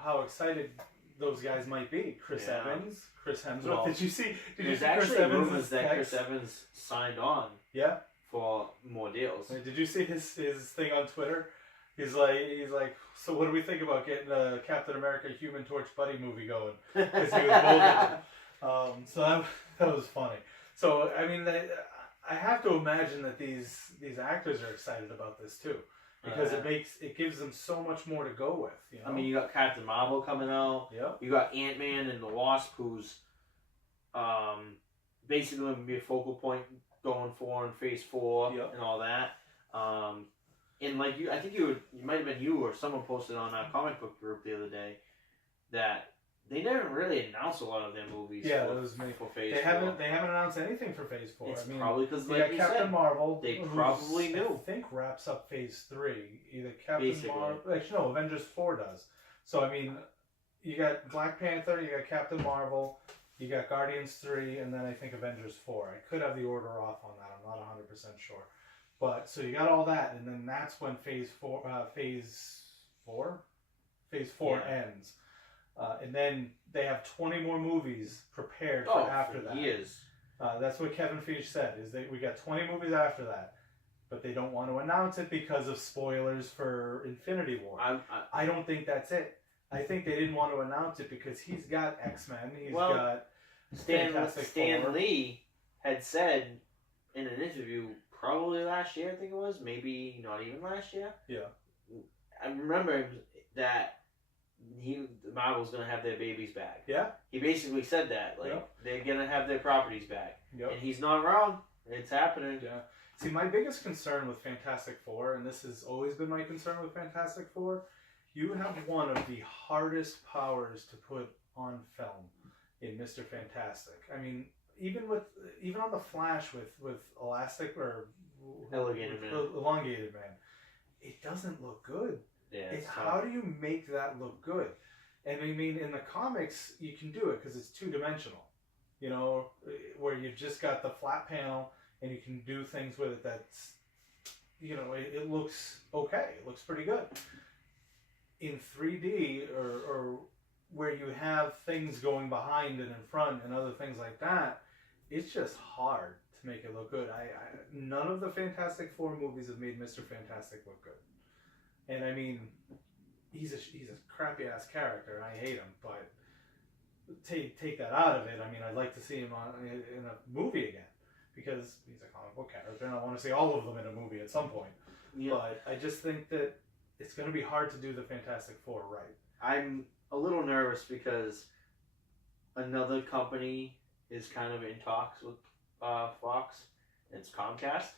how excited those guys might be. Chris Evans, Chris Hemsworth. Well, did you see Chris Evans' rumors that text? Chris Evans signed on. Yeah. For more deals. Did you see his thing on Twitter? He's like, so what do we think about getting a Captain America Human Torch buddy movie going? Because he was both of them. So that was funny. So I mean, I have to imagine that these actors are excited about this too, because it gives them so much more to go with. You know? I mean, you got Captain Marvel coming out. Yep. You got Ant-Man and the Wasp, who's basically going to be a focal point going forward in Phase 4 and all that. And like I think you might have been you or someone posted on our comic book group the other day that they never really announced a lot of their movies. Yeah, that was me. For Phase 4. They haven't announced anything for Phase 4. It's probably because they got Captain Marvel. They probably knew. I think wraps up Phase 3. Either Captain Marvel. Actually, no, Avengers 4 does. So I mean, you got Black Panther, you got Captain Marvel, you got Guardians 3, and then I think Avengers 4. I could have the order off on that. I'm not 100% sure. But so you got all that, and then that's when Phase 4 ends, and then they have 20 more movies prepared for after that. Years. That's what Kevin Feige said. We got 20 movies after that, but they don't want to announce it because of spoilers for Infinity War. I don't think that's it. I think they didn't want to announce it because he's got X-Men. He's got Stan Lee had said in an interview. Probably last year, I think it was. Maybe not even last year. Yeah. I remember that Marvel's going to have their babies back. Yeah. He basically said that. Like, they're going to have their properties back. Yep. And he's not wrong. It's happening. Yeah. See, my biggest concern with Fantastic Four, and this has always been my concern with Fantastic Four, you have one of the hardest powers to put on film in Mr. Fantastic. I mean, even on the Flash with Elastic or Elongated Man, it doesn't look good. Yeah. How do you make that look good? And I mean, in the comics, you can do it because it's 2-dimensional. You know, where you've just got the flat panel and you can do things with it. That's, you know, it looks okay. It looks pretty good. In 3D or where you have things going behind and in front and other things like that, it's just hard to make it look good. None of the Fantastic Four movies have made Mr. Fantastic look good. And I mean, he's a crappy ass character, and I hate him. But take that out of it. I mean, I'd like to see him in a movie again because he's a comic book character, and I want to see all of them in a movie at some point. Yeah. But I just think that it's going to be hard to do the Fantastic Four right. I'm a little nervous because another company is kind of in talks with Fox. It's Comcast,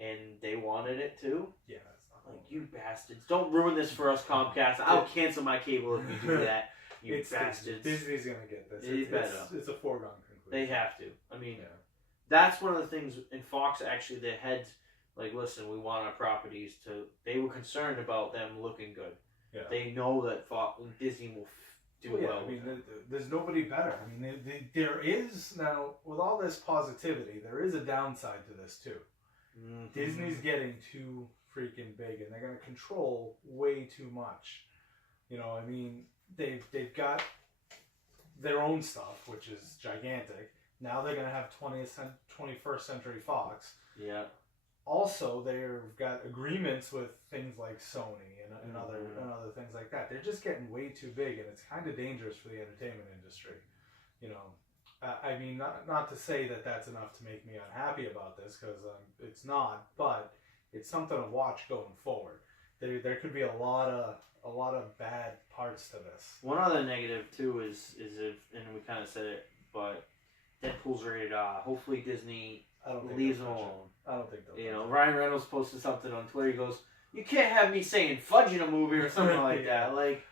and they wanted it too. Yeah, that's not like you bastards! Don't ruin this for us, Comcast. I'll cancel my cable if you do that. You bastards! Disney's gonna get this. It's a foregone conclusion. They have to. I mean, that's one of the things in Fox. Actually, their heads like, listen, we want our properties to. They were concerned about them looking good. Yeah. They know that Disney will do well. I mean, there's nobody better. I mean, there is now with all this positivity, there is a downside to this too. Mm-hmm. Disney's getting too freaking big, and they're going to control way too much. You know, I mean, they've got their own stuff, which is gigantic. Now they're going to have 21st Century Fox. Yeah. Also, they've got agreements with things like Sony and other things like that. They're just getting way too big, and it's kind of dangerous for the entertainment industry. You know, I mean, not to say that that's enough to make me unhappy about this, because it's not. But it's something to watch going forward. There could be a lot of bad parts to this. One other negative too is if, and we kind of said it, but Deadpool's rated R. Hopefully Disney leaves him alone. I don't think they'll. You know, Ryan Reynolds posted something on Twitter. He goes, "You can't have me saying fudge in a movie or something like that." Like,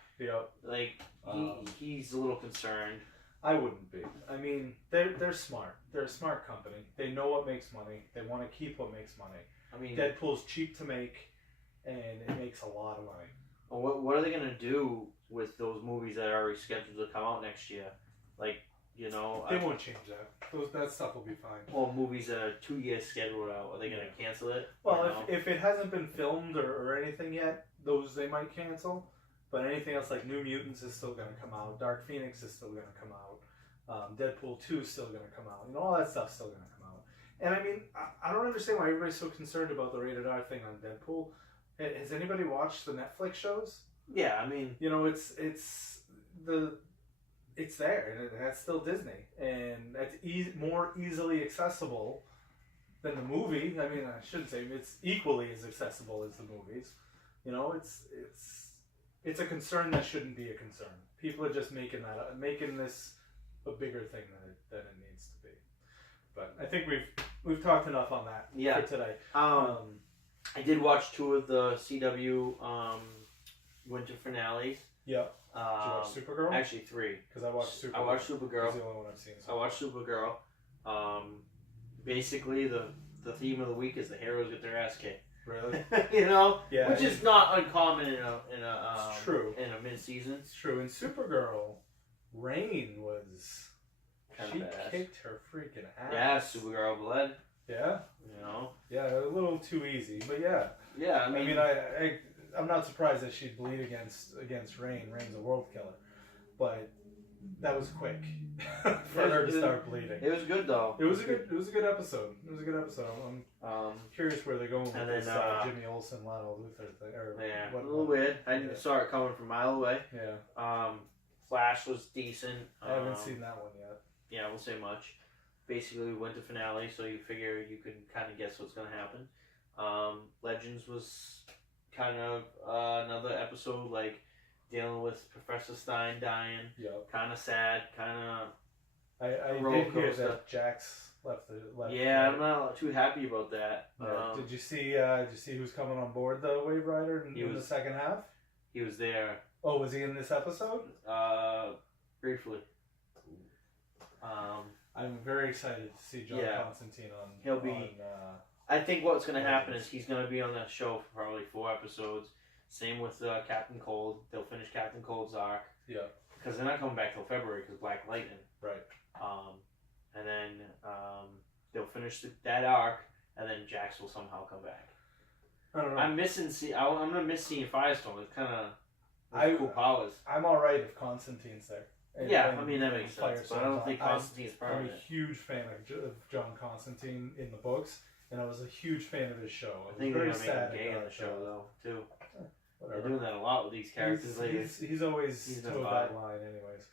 he's a little concerned. I wouldn't be. I mean, they're smart. They're a smart company. They know what makes money. They want to keep what makes money. I mean, Deadpool's cheap to make, and it makes a lot of money. Well, what are they gonna do with those movies that are already scheduled to come out next year? Like, you know, they won't change that. That stuff will be fine. Or movies that are 2 years scheduled out, are they going to cancel it? Well, if it hasn't been filmed or anything yet, those they might cancel. But anything else like New Mutants is still going to come out. Dark Phoenix is still going to come out. Deadpool 2 is still going to come out. You know, all that stuff's still going to come out. And I mean, I don't understand why everybody's so concerned about the rated R thing on Deadpool. Has anybody watched the Netflix shows? Yeah, I mean, You know, it's there, and that's still Disney, and that's more easily accessible than the movie. I mean, I shouldn't say it's equally as accessible as the movies. You know, it's a concern that shouldn't be a concern. People are just making this a bigger thing than it needs to be. But I think we've talked enough on that for today. I did watch 2 of the CW winter finales. Yeah. Did you watch Supergirl? Actually 3. Because I watched Supergirl. I watched Supergirl. It's the only one I've seen. I watched Supergirl. Basically, the theme of the week is the heroes get their ass kicked. Really? You know, yeah, which is not uncommon in a it's true. in a mid-season. It's true. In Supergirl, Rain was she badass. kicked her freaking ass. Yeah, Supergirl bled. Yeah. You know. Yeah, a little too easy, but yeah. Yeah, I mean, I'm not surprised that she'd bleed against Rain. Rain's a world killer, but that was quick for her to start bleeding. It was good though. It was a good episode. It was a good episode. I'm curious where they're going with and this then, Jimmy Olsen, Lionel Luthor thing. Yeah, a little weird. I saw it coming from a mile away. Yeah. Flash was decent. I haven't seen that one yet. Yeah, I won't say much. Basically, we went to finale, so you figure you can kind of guess what's going to happen. Legends was kind of another episode, like dealing with Professor Stein dying. Yeah. Kind of sad, kind of. I did hear that Jax left. Yeah, I'm not too happy about that. Yeah. Did you see who's coming on board the Wave Rider in the second half? He was there. Oh, was he in this episode? Briefly. I'm very excited to see John Constantine on. He'll be. I think what's going to happen is he's going to be on that show for probably 4 episodes. Same with Captain Cold. They'll finish Captain Cold's arc. Yeah. Because they're not coming back till February because Black Lightning. Right. And then they'll finish that arc, and then Jax will somehow come back. I don't know. I'm gonna miss seeing Firestorm. It's kind of cool powers. I'm all right if Constantine's there. I mean that makes sense. But I don't think Constantine's permanent. I'm a huge fan of John Constantine in the books, and I was a huge fan of his show. I think they're gonna make him gay in the show though too. Whatever. They're doing that a lot with these characters lately. He's always toed that line, anyways.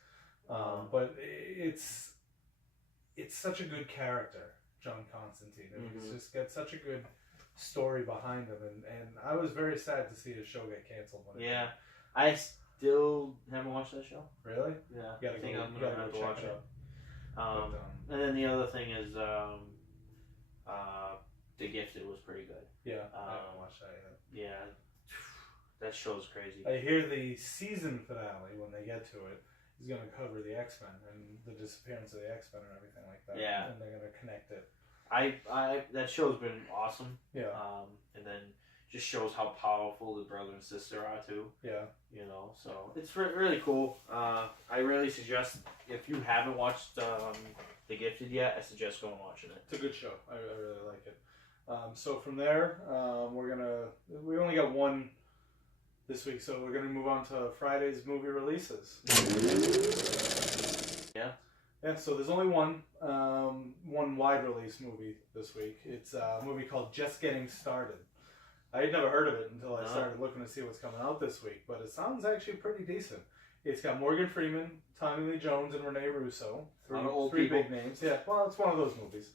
But it's such a good character, John Constantine. He's just got such a good story behind him, and I was very sad to see his show get canceled. I still haven't watched that show. Really? Yeah. You gotta go check it out. And then the other thing is, The Gifted was pretty good. Yeah, I haven't watched that yet. Yeah, that show's crazy. I hear the season finale, when they get to it, is going to cover the X-Men and the disappearance of the X-Men and everything like that. Yeah. And they're going to connect it. That show's been awesome. Yeah. And then just shows how powerful the brother and sister are too. Yeah. You know, so it's really cool. I really suggest, if you haven't watched The Gifted yet, I suggest going and watching it. It's a good show. I really like it. So from there, we only got one this week, so we're gonna move on to Friday's movie releases. Yeah. Yeah. So there's only one wide release movie this week. It's a movie called Just Getting Started. I had never heard of it until I started looking to see what's coming out this week, but it sounds actually pretty decent. It's got Morgan Freeman, Tommy Lee Jones, and Rene Russo. Three big names. Yeah. Well, it's one of those movies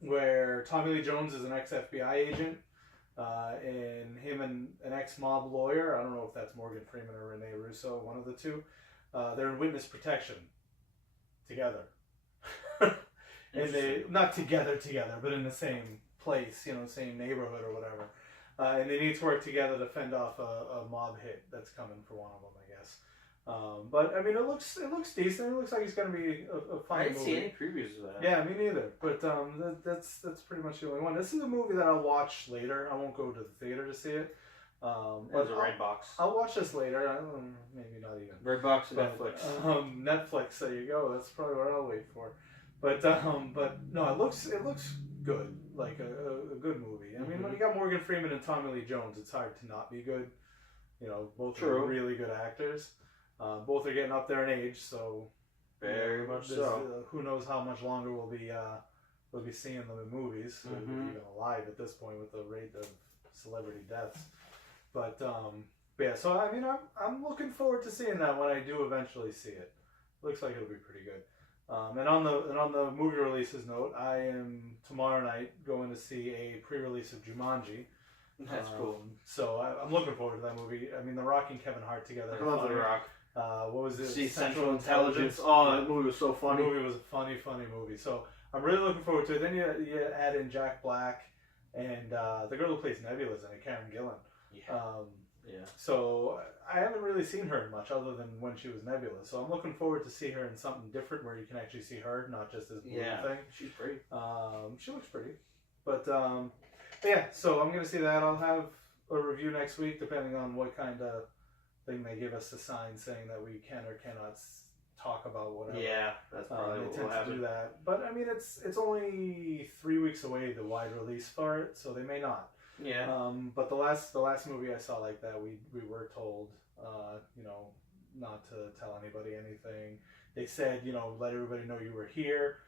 where Tommy Lee Jones is an ex-FBI agent. And him and an ex-mob lawyer, I don't know if that's Morgan Freeman or Rene Russo, one of the two, they're in witness protection together. And they, not together, but in the same place, same neighborhood or whatever. And they need to work together to fend off a mob hit that's coming for one of them, I guess. But I mean, it looks decent. It looks like it's going to be a fine movie. I didn't see any previews of that. Yeah, me neither. But that's pretty much the only one. This is a movie that I'll watch later. I won't go to the theater to see it. But a Redbox. I'll watch this later. Maybe not even. Redbox and Netflix. Netflix. There you go. That's probably what I'll wait for. But no, it looks good. Like a good movie. I mean, when you got Morgan Freeman and Tommy Lee Jones, it's hard to not be good. Both are really good actors. Both are getting up there in age, so very much so. Who knows how much longer we'll be seeing them in movies, even alive at this point with the rate of celebrity deaths. But yeah, so I mean, I'm looking forward to seeing that when I do eventually see it. Looks like it'll be pretty good. And on the movie releases note, I am tomorrow night going to see a pre-release of Jumanji. That's cool. So I'm looking forward to that movie. I mean, The Rock and Kevin Hart together. I love The Rock. What was it? See Central Intelligence. Oh, that movie was so funny. The movie was a funny movie. So I'm really looking forward to it. Then you add in Jack Black and the girl who plays Nebula's in it, Karen Gillan. Yeah. Yeah. So I haven't really seen her in much other than when she was Nebula. So I'm looking forward to see her in something different where you can actually see her, not just as blue thing. She's pretty. She looks pretty. But yeah, so I'm gonna see that. I'll have a review next week, depending on what kind of thing they give us to sign, saying that we can or cannot talk about whatever. Yeah, that's probably what will happen. To do that. But I mean, it's only 3 weeks away, the wide release for it, so they may not. Yeah. But the last movie I saw like that, we were told, not to tell anybody anything. They said, let everybody know you were here,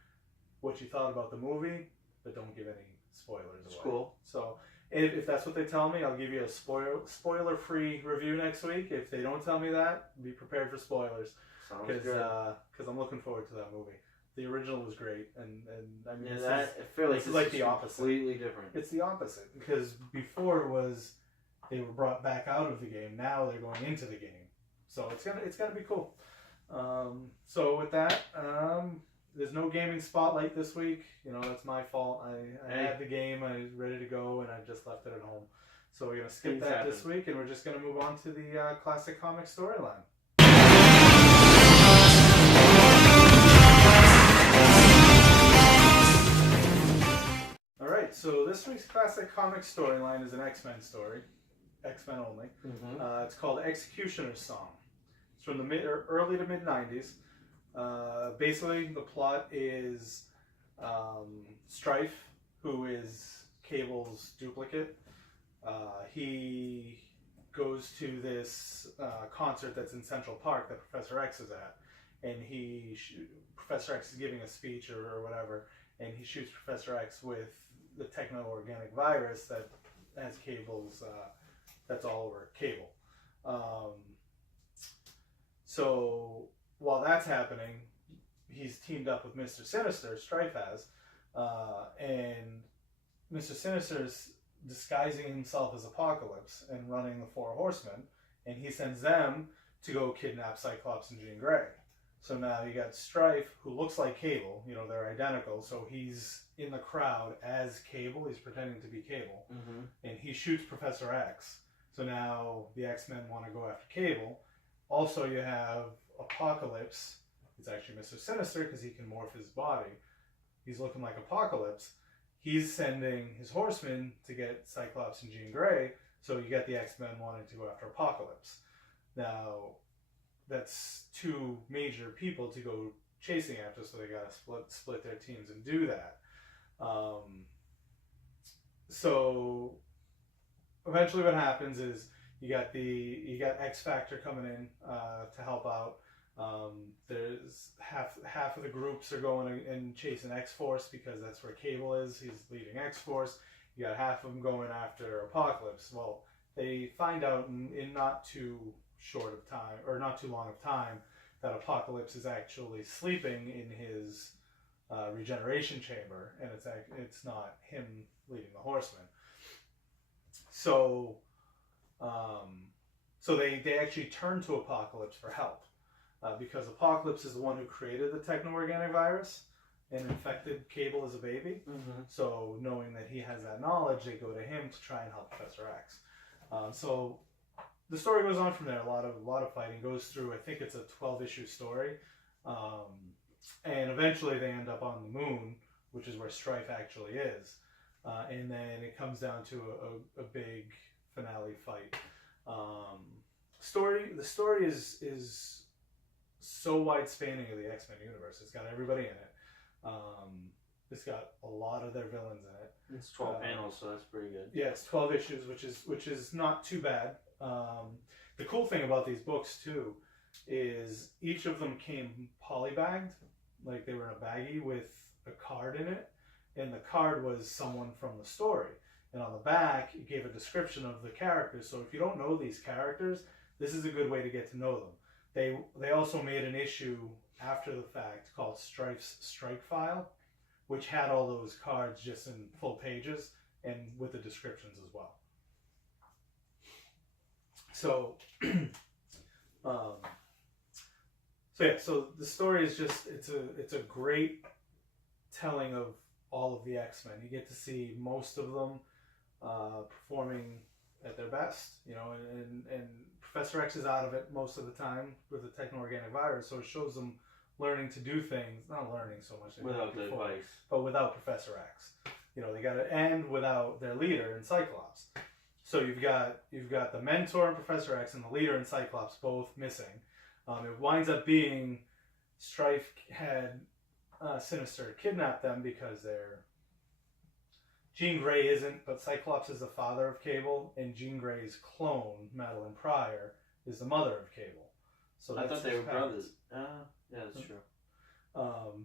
what you thought about the movie, but don't give any spoilers away. Cool. So if that's what they tell me, I'll give you a spoiler-free review next week. If they don't tell me that, be prepared for spoilers. Sounds good. Because I'm looking forward to that movie. The original was great, and I mean, I feel like this is like the opposite. Completely different. It's the opposite, because before it was they were brought back out of the game. Now they're going into the game, so it's gonna be cool. So with that, there's no gaming spotlight this week. That's my fault. I had the game, I was ready to go, and I just left it at home. So we're gonna skip that this week, and we're just gonna move on to the classic comic storyline. Alright, so this week's classic comic storyline is an X-Men story. X-Men only. Mm-hmm. It's called X-Cutioner's Song. It's from the early to mid-90s. Basically, the plot is Strife, who is Cable's duplicate. He goes to this concert that's in Central Park that Professor X is at. And Professor X is giving a speech or whatever, and he shoots Professor X with the techno-organic virus that has Cable's, that's all over Cable. So while that's happening, he's teamed up with Mr. Sinister, Strife has, and Mr. Sinister's disguising himself as Apocalypse and running the Four Horsemen, and he sends them to go kidnap Cyclops and Jean Grey. So now you got Strife, who looks like Cable, they're identical, so he's in the crowd as Cable, he's pretending to be Cable, and he shoots Professor X. So now the X-Men want to go after Cable. Also you have Apocalypse, it's actually Mr. Sinister because he can morph his body. He's looking like Apocalypse. He's sending his horsemen to get Cyclops and Jean Grey, so you got the X-Men wanting to go after Apocalypse. Now, that's two major people to go chasing after, so they gotta split their teams and do that. So eventually, what happens is you got X Factor coming in to help out. There's half of the groups are going and chasing X Force because that's where Cable is. He's leading X Force. You got half of them going after Apocalypse. Well, they find out in not too short of time, or not too long of time, that Apocalypse is actually sleeping in his regeneration chamber, and it's not him leading the Horsemen. So, they actually turn to Apocalypse for help, because Apocalypse is the one who created the techno-organic virus and infected Cable as a baby. So knowing that he has that knowledge, they go to him to try and help Professor X. So the story goes on from there. A lot of fighting goes through. I think it's a 12-issue story, and eventually they end up on the moon, which is where Strife actually is, and then it comes down to a big finale fight. The story is so wide spanning of the X-Men universe. It's got everybody in it. It's got a lot of their villains in it. It's 12 panels, so that's pretty good. Yeah, it's 12 issues, which is not too bad. The cool thing about these books too is each of them came polybagged, like they were in a baggie with a card in it, and the card was someone from the story. And on the back, it gave a description of the characters. So if you don't know these characters, this is a good way to get to know them. They also made an issue after the fact called Strife's Strike File, which had all those cards just in full pages and with the descriptions as well. So, so the story is just it's a great telling of all of the X-Men. You get to see most of them performing at their best, you know, and Professor X is out of it most of the time with the techno-organic virus, so it shows them learning to do things, not learning so much without the device, but without Professor X. You know, they got to end without their leader in Cyclops. So you've got the mentor in Professor X and the leader in Cyclops both missing. It winds up being Strife had Sinister kidnap them because they're Jean Grey isn't, but Cyclops is the father of Cable, and Jean Grey's clone, Madeline Pryor, is the mother of Cable. So I thought they were brothers. Yeah, that's true.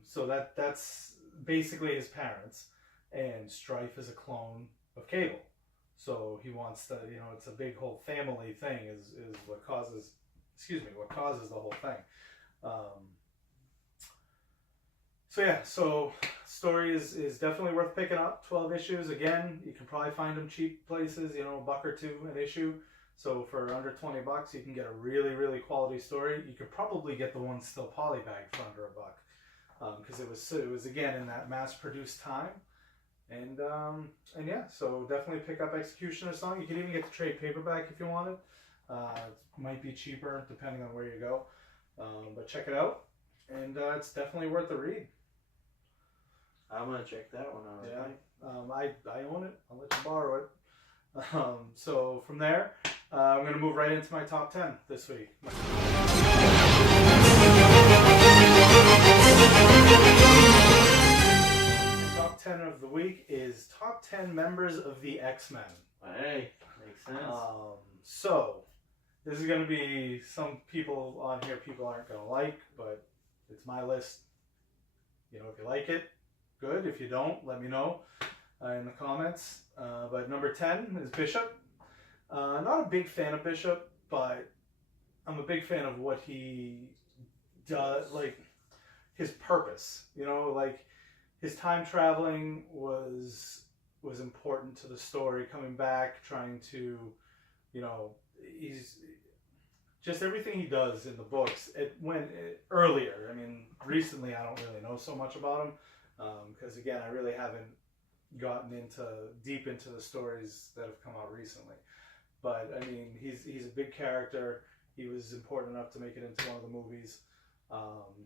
So that's basically his parents, and Strife is a clone of Cable. So he wants to, you know, it's a big whole family thing is what causes the whole thing. So story is definitely worth picking up. 12 issues. Again, you can probably find them cheap places, you know, $1 or $2 an issue. So for under $20, you can get a really, really quality story. You could probably get the one still polybagged for under $1, because it was again in that mass-produced time. And yeah, so definitely pick up X-Cutioner song. You can even get the trade paperback if you want it. It might be cheaper depending on where you go, but check it out, and it's definitely worth the read. I'm gonna check that one out. Yeah, I own it. I'll let you borrow it. So from there, I'm gonna move right into my top 10 this week. Top 10 of the week is top 10 members of the X-Men. Hey, makes sense. So this is gonna be some people on here people aren't gonna like, but it's my list. You know, if you like it, good. If you don't, let me know in the comments. But number 10 is Bishop. Not a big fan of Bishop, but I'm a big fan of what he does, like his purpose. You know, like his time traveling was important to the story. Coming back, trying to, you know, he's just everything he does in the books. It went earlier. I mean, recently I don't really know so much about him. Because again, I really haven't gotten deep into the stories that have come out recently. But I mean, he's a big character. He was important enough to make it into one of the movies.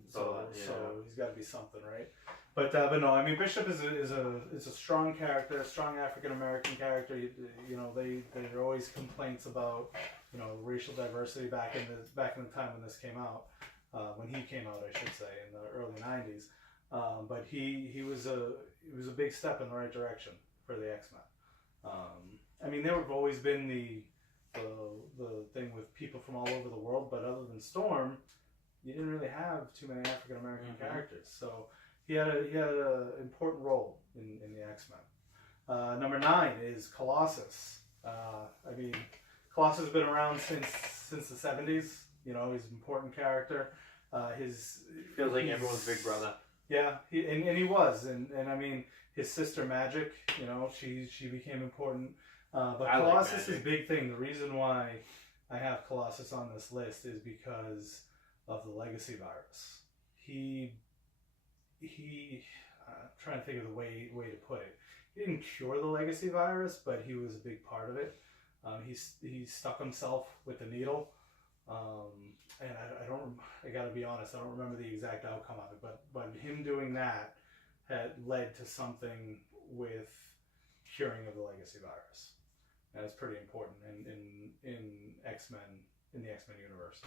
So he's got to be something, right? But no, I mean, Bishop is a strong character, a strong African American character. You know, there are always complaints about, you know, racial diversity back in the time when this came out, when he came out, I should say, in the early '90s. But he was a big step in the right direction for the X-Men. I mean, there have always been the thing with people from all over the world, but other than Storm, you didn't really have too many African American characters. So he had an important role in the X-Men. Number 9 is Colossus. I mean, Colossus has been around since the 70s. You know, he's an important character. Feels like everyone's big brother. Yeah, he was, and I mean, his sister Magic, you know, she became important. But Colossus is a big thing. The reason why I have Colossus on this list is because of the legacy virus. He trying to think of the way to put it. He didn't cure the legacy virus, but he was a big part of it. He stuck himself with the needle. And I gotta be honest, I don't remember the exact outcome of it, but him doing that had led to something with curing of the legacy virus. And it's pretty important in X-Men, in the X-Men universe.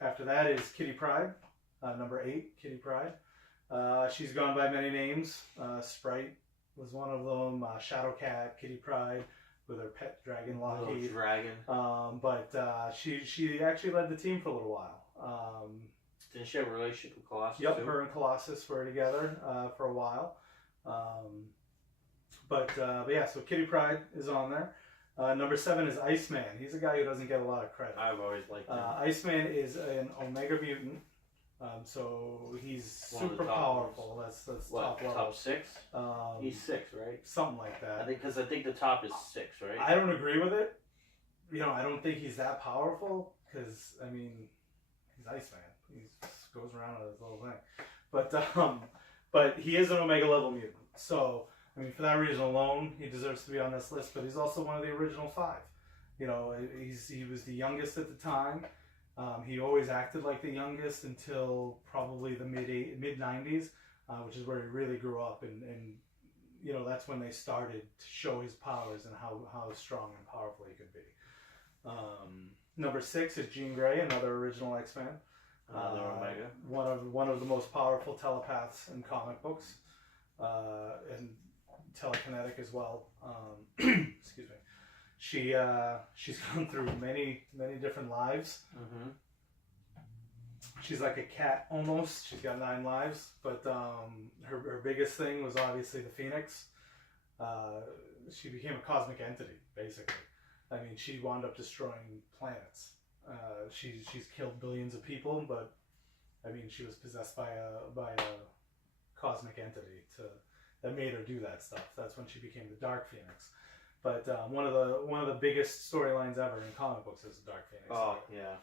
After that is Kitty Pryde, number 8, Kitty Pryde. She's gone by many names. Sprite was one of them, Shadowcat, Kitty Pryde, with her pet dragon Lockheed. Dragon. But she actually led the team for a little while. Didn't she have a relationship with Colossus? Yep, too? her and Colossus were together for a while. But yeah, so Kitty Pryde is on there. Number 7 is Iceman. He's a guy who doesn't get a lot of credit. I've always liked him. Iceman is an Omega mutant. So he's One of the super top powerful. That's top level. Top 6? He's 6, right? Something like that. I think the top is 6, right? I don't agree with it. I don't think he's that powerful because he's Iceman. He just goes around with his little thing. But he is an Omega level mutant. So for that reason alone, he deserves to be on this list. But he's also one of the original 5. He was the youngest at the time. He always acted like the youngest until probably the mid 90s, which is where he really grew up, and that's when they started to show his powers and how strong and powerful he could be. Number 6 is Jean Grey, another original X-Men. Another Omega. One of the most powerful telepaths in comic books, and telekinetic as well. Excuse me. She's gone through many different lives. Mm-hmm. She's like a cat almost. She's got 9 lives, but her biggest thing was obviously the Phoenix. She became a cosmic entity, basically. She wound up destroying planets. She's killed billions of people, but she was possessed by a cosmic entity that made her do that stuff. That's when she became the Dark Phoenix. But one of the biggest storylines ever in comic books is the Dark Phoenix. Oh yeah.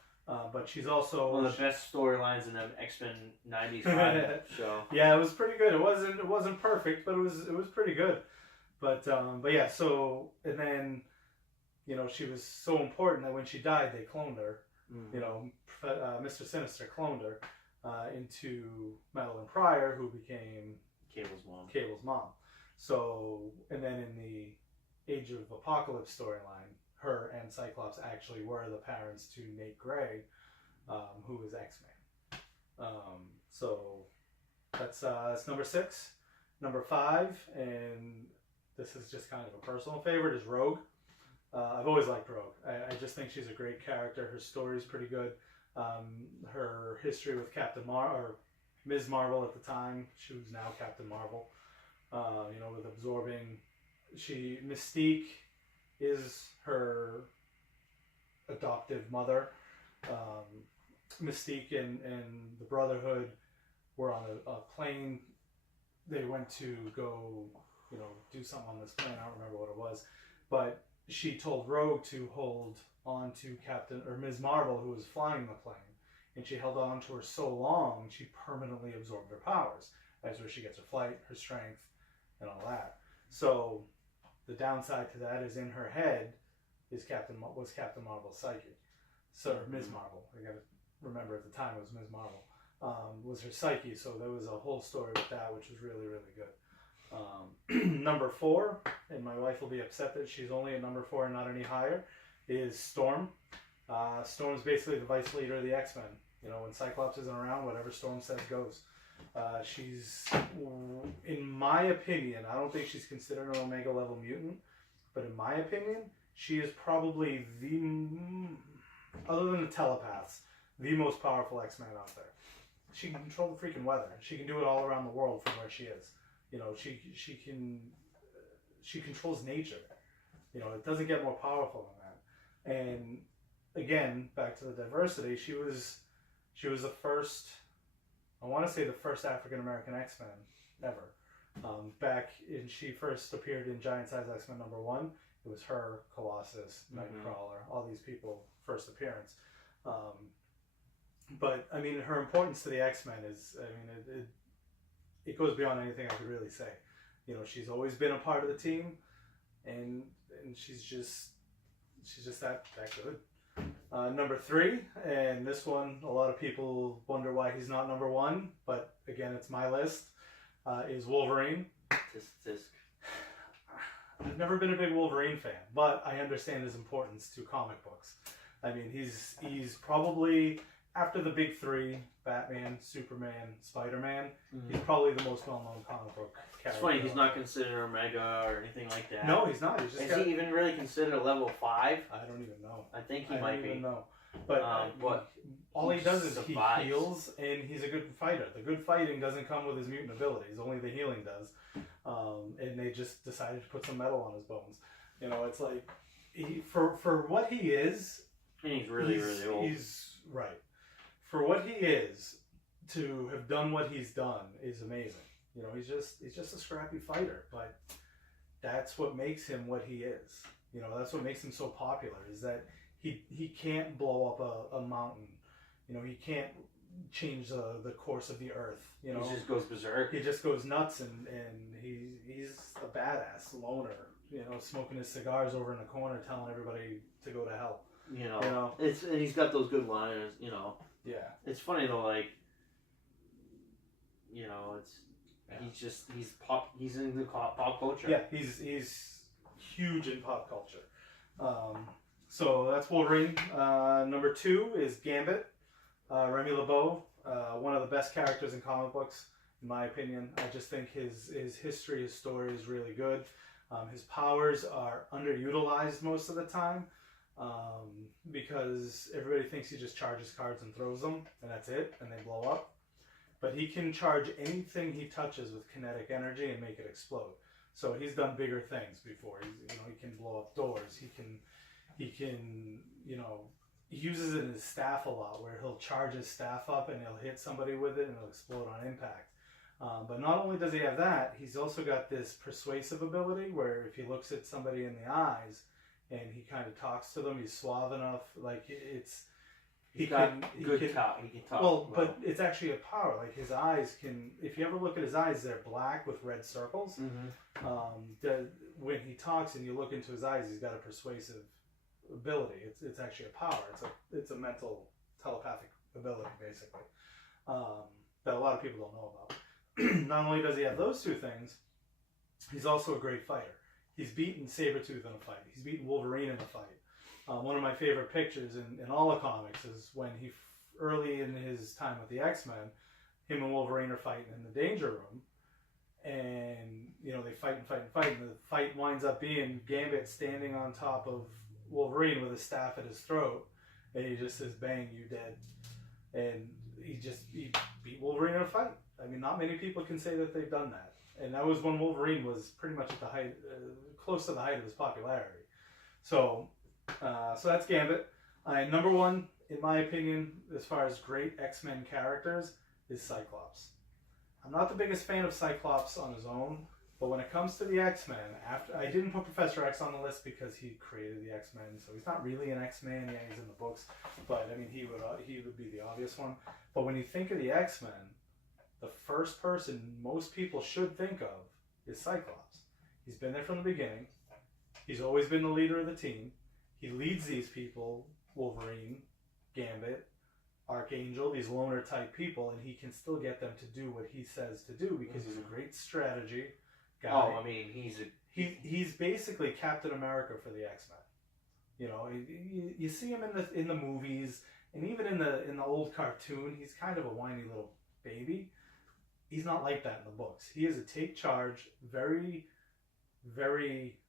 But she's also one of the best storylines in the X-Men '90s show. Yeah, it was pretty good. It wasn't perfect, but it was pretty good. But yeah. So and then she was so important that when she died, they cloned her. Mm-hmm. Mr. Sinister cloned her into Madeline Pryor, who became Cable's mom. So and then in the Age of Apocalypse storyline, her and Cyclops actually were the parents to Nate Gray, who was X-Man. So that's number 6. Number 5, and this is just kind of a personal favorite, is Rogue. I've always liked Rogue. I just think she's a great character. Her story's pretty good. Her history with or Ms. Marvel at the time, she was now Captain Marvel, with absorbing... Mystique is her adoptive mother. Mystique and the Brotherhood were on a plane. They went to go, do something on this plane. I don't remember what it was, but she told Rogue to hold on to Ms. Marvel, who was flying the plane, and she held on to her so long she permanently absorbed her powers. That's where she gets her flight, her strength, and all that. So the downside to that is in her head was Captain Marvel's psyche. So Ms. Marvel, I gotta remember at the time it was Ms. Marvel, was her psyche. So there was a whole story with that, which was really, really good. Number 4, and my wife will be upset that she's only a number 4 and not any higher, is Storm. Storm's basically the vice leader of the X-Men. When Cyclops isn't around, whatever Storm says goes. She's, in my opinion, I don't think she's considered an Omega level mutant, but in my opinion, she is probably other than the telepaths, the most powerful X-Man out there. She can control the freaking weather. She can do it all around the world from where she is. She controls nature. It doesn't get more powerful than that. And again, back to the diversity, she was the first. I want to say the first African American X-Men ever. She first appeared in Giant Size X-Men number 1. It was her, Colossus, Nightcrawler, all these people first appearance. But her importance to the X-Men is, it goes beyond anything I could really say. She's always been a part of the team, and she's just that good. Number 3, and this one, a lot of people wonder why he's not number 1, but again, it's my list, is Wolverine. Tisk. I've never been a big Wolverine fan, but I understand his importance to comic books. He's probably, after the big 3, Batman, Superman, Spider-Man, he's probably the most well-known comic book character. It's funny, he's not considered Omega or anything like that. No, he's not. Is he even really considered a level 5? I don't even know. I think he might be. I don't even know. But all he does is he heals, and he's a good fighter. The good fighting doesn't come with his mutant abilities. Only the healing does. and they just decided to put some metal on his bones. You know, it's like for what he is, and he's really old. He's right for what he is. To have done what he's done is amazing. You know, he's just a scrappy fighter, but that's what makes him what he is. You know, that's what makes him so popular, is that he can't blow up a mountain. You know, he can't change the course of the earth. You know, he just goes berserk. He just goes nuts, and he's a badass loner. You know, smoking his cigars over in the corner, telling everybody to go to hell. You know, and he's got those good liners. You know, yeah. It's funny though, like, you know, he's in the pop culture. Yeah, he's huge in pop culture. So that's Wolverine. Number 2 is Gambit. Remy LeBeau, one of the best characters in comic books, in my opinion. I just think his history, his story is really good. His powers are underutilized most of the time, because everybody thinks he just charges cards and throws them, and that's it, and they blow up. But he can charge anything he touches with kinetic energy and make it explode. So he's done bigger things before. He can blow up doors. He can, he uses it in his staff a lot, where he'll charge his staff up and he'll hit somebody with it and it'll explode on impact. But not only does he have that, he's also got this persuasive ability where if he looks at somebody in the eyes and he kind of talks to them, he's suave enough. Like he can talk. Well, but it's actually a power. Like his eyes can. If you ever look at his eyes, they're black with red circles. Mm-hmm. When he talks and you look into his eyes, he's got a persuasive ability. It's actually a power. It's a mental telepathic ability, basically, that a lot of people don't know about. Not only does he have those two things, he's also a great fighter. He's beaten Sabretooth in a fight. He's beaten Wolverine in a fight. One of my favorite pictures in all the comics is when early in his time with the X-Men, him and Wolverine are fighting in the Danger Room, and they fight, and the fight winds up being Gambit standing on top of Wolverine with a staff at his throat, and he just says, "Bang, you dead," and he beat Wolverine in a fight. I mean, not many people can say that they've done that, and that was when Wolverine was pretty much at the height, close to the height of his popularity. So that's Gambit. Number 1, in my opinion, as far as great X-Men characters, is Cyclops. I'm not the biggest fan of Cyclops on his own, but when it comes to the X-Men, I didn't put Professor X on the list because he created the X-Men, so he's not really an X-Man. Yeah, he's in the books, but I mean, he would be the obvious one. But when you think of the X-Men, the first person most people should think of is Cyclops. He's been there from the beginning. He's always been the leader of the team. He leads these people, Wolverine, Gambit, Archangel, these loner type people, and he can still get them to do what he says to do because he's a great strategy guy. Oh, I mean, he's basically Captain America for the X-Men. You see him in the movies, and even in the old cartoon, he's kind of a whiny little baby. He's not like that in the books. He is a take charge, very, very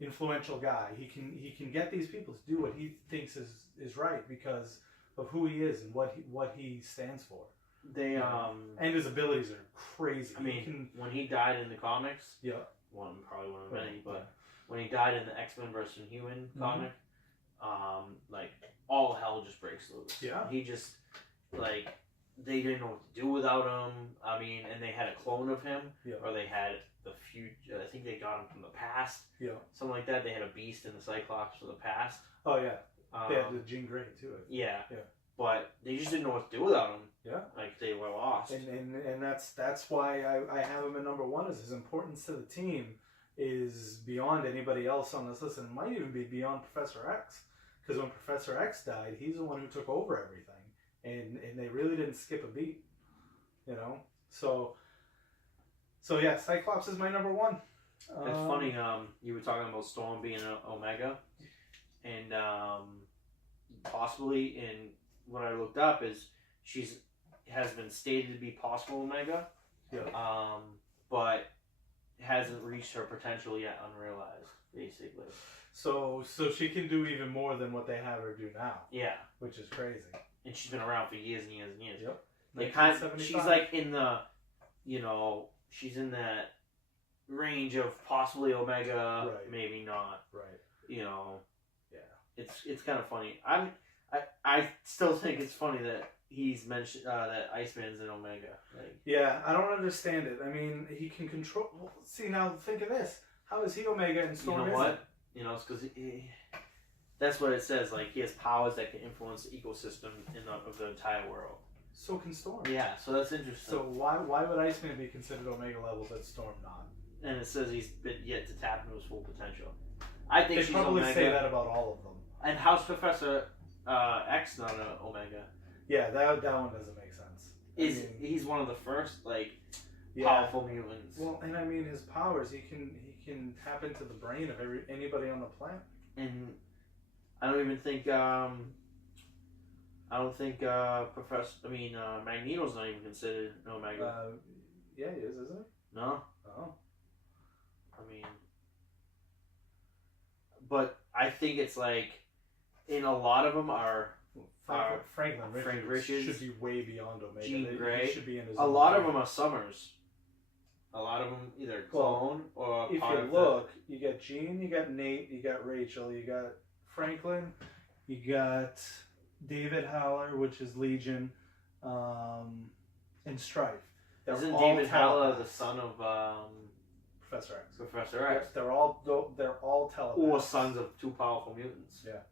influential guy. He can get these people to do what he thinks is right because of who he is and what he stands for. And his abilities are crazy. I mean, when he died in the comics, probably one of many, but when he died in the X-Men vs. Human comic, like all hell just breaks loose. Yeah, he just they didn't know what to do without him. I mean, and they had a clone of him, or they had the future. I think they got him from the past. Yeah, something like that. They had a Beast in the Cyclops from the past. Oh yeah, they had the Jean Grey too. Yeah, but they just didn't know what to do without him. Yeah, like they were lost. And that's why I have him at number 1. Is his importance to the team is beyond anybody else on this list, and it might even be beyond Professor X. Because when Professor X died, he's the one who took over everything. And they really didn't skip a beat, So yeah, Cyclops is my number 1. It's funny. You were talking about Storm being an Omega, and possibly in what I looked up is has been stated to be possible Omega. Yeah. But hasn't reached her potential yet, unrealized, basically. So she can do even more than what they have her do now. Yeah. Which is crazy. And she's been around for years and years and years. Yep. She's like in the, she's in that range of possibly Omega, Right. maybe not. Right. You know, Yeah. it's kind of funny. I still think it's funny that he's mentioned that Iceman's an Omega. Like, Yeah, I don't understand it. I mean, he can control. Well, see, now think of this. How is he Omega and Storm you know isn't? what? You know, it's because that's what it says. Like, he has powers that can influence the ecosystem of the entire world. So can Storm. Yeah, so that's interesting. So why would Iceman be considered Omega level but Storm not? And it says he's been yet to tap into his full potential. I think They she's probably Omega. say that about all of them. And how's Professor X not an Omega? Yeah, that one doesn't make sense. He's one of the first Yeah. powerful mutants. Well, and I mean his powers. He can tap into the brain of anybody on the planet. And I don't even think Magneto's not even considered an Omega. Yeah, he is, isn't he? No, Oh. I mean, but I think it's like in a lot of them are Franklin Richards should be way beyond Omega. Jean Grey. He should be in his a own lot thing. of them are Summers. A lot of them either clone or If part you of look, you got Jean, you got Nate, you got Rachel, you got Franklin, you got David Haller, which is Legion, and Strife. They're Isn't all David Haller telepaths. the son of Professor X? Professor X? Yes, they're all telepaths. Or sons of two powerful mutants. Yeah.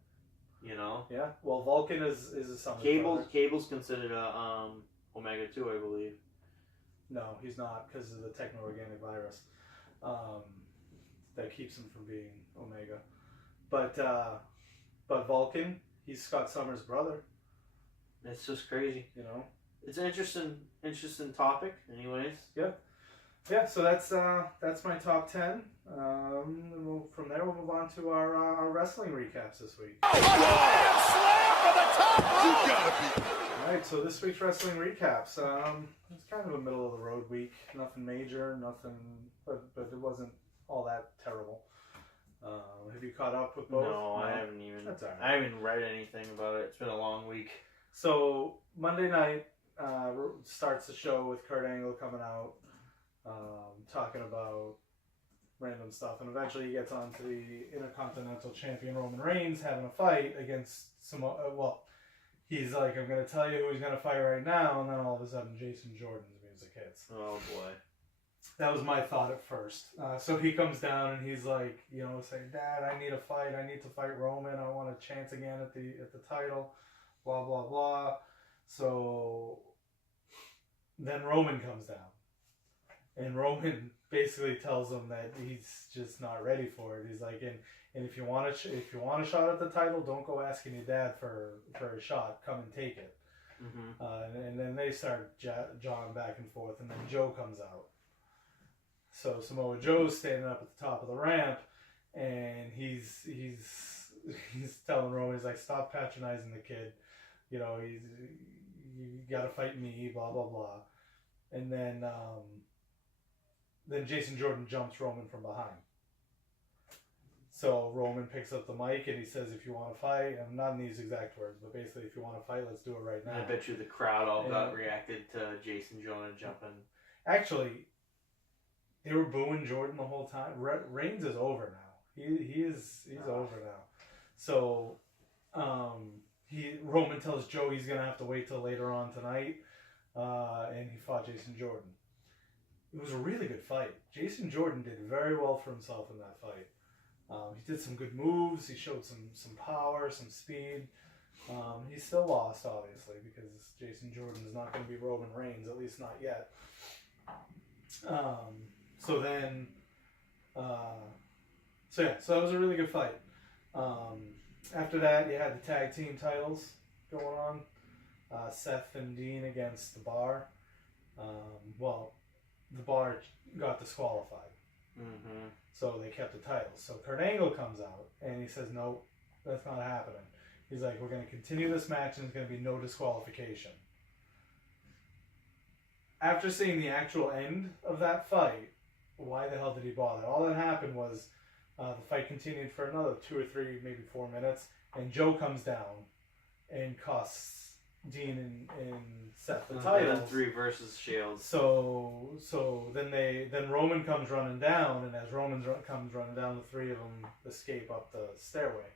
You know? Yeah. Well, Vulcan is a son of Cable's considered a Omega 2, I believe. No, he's not because of the techno-organic virus that keeps him from being Omega. But Vulcan, he's Scott Summers' brother. It's just crazy. You know. It's an interesting topic. Anyways. Yeah. So that's my top 10. And from there we'll move on to our wrestling recaps this week. All right. So this week's wrestling recaps. It's kind of a middle of the road week. Nothing major. Nothing. But it wasn't all that terrible. Have you caught up with both? No, I haven't even. That's all right. I haven't read anything about it. It's been a long week. So Monday night starts the show with Kurt Angle coming out, talking about random stuff, and eventually he gets on to the Intercontinental Champion Roman Reigns having a fight against some. He's like, I'm going to tell you who he's going to fight right now, and then all of a sudden Jason Jordan's music hits. Oh boy. That was my thought at first. So he comes down and he's like, saying, Dad, I need a fight. I need to fight Roman. I want a chance again at the title. Blah, blah, blah. So then Roman comes down. And Roman basically tells him that he's just not ready for it. He's like, and if you want a shot at the title, don't go asking your dad for a shot. Come and take it. Mm-hmm. And then they start jawing back and forth, and then Joe comes out. So Samoa Joe's standing up at the top of the ramp, and he's telling Roman, he's like, stop patronizing the kid. You gotta fight me, blah blah blah. And then Jason Jordan jumps Roman from behind. So Roman picks up the mic and he says, if you want to fight, and not in these exact words, but basically, if you want to fight, let's do it right now. I bet you the crowd all got reacted to Jason Jordan jumping. Actually, they were booing Jordan the whole time. Reigns is over now. He's over now. So Roman tells Joe he's gonna have to wait till later on tonight, and he fought Jason Jordan. It was a really good fight. Jason Jordan did very well for himself in that fight. He did some good moves. He showed some power, some speed. He still lost, obviously, because Jason Jordan is not going to be Roman Reigns, at least not yet. So that was a really good fight. After that, you had the tag team titles going on. Seth and Dean against the Bar. The Bar got disqualified. Mm-hmm. So they kept the titles. So Kurt Angle comes out and he says, no, that's not happening. He's like, we're going to continue this match and there's going to be no disqualification. After seeing the actual end of that fight, why the hell did he bother? All that happened was the fight continued for another 2 or 3, maybe 4 minutes, and Joe comes down and costs Dean and Seth the And titles. then 3 versus Shields. So then Roman comes running down, and as Roman comes running down, the 3 of them escape up the stairway.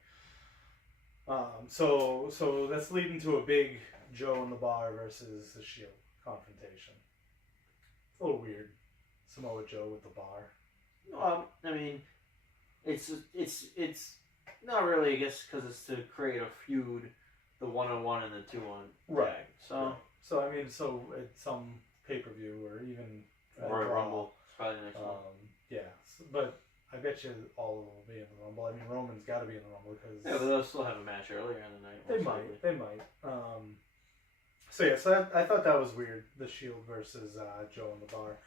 So that's leading to a big Joe in the Bar versus the Shield confrontation. It's a little weird, Samoa Joe with the bar. I mean, it's not really, I guess, because it's to create a feud, the 1-on-1 and the 2-on Right. tag. So. Right. So I mean, at some pay-per-view or even Royal Raw, Rumble. It's probably the next one. Yeah, but I bet you all of them will be in the Rumble. I mean, Roman's got to be in the Rumble because Yeah, but they'll still have a match earlier in the night. They might. So I thought that was weird. The Shield versus Joe in the Bar.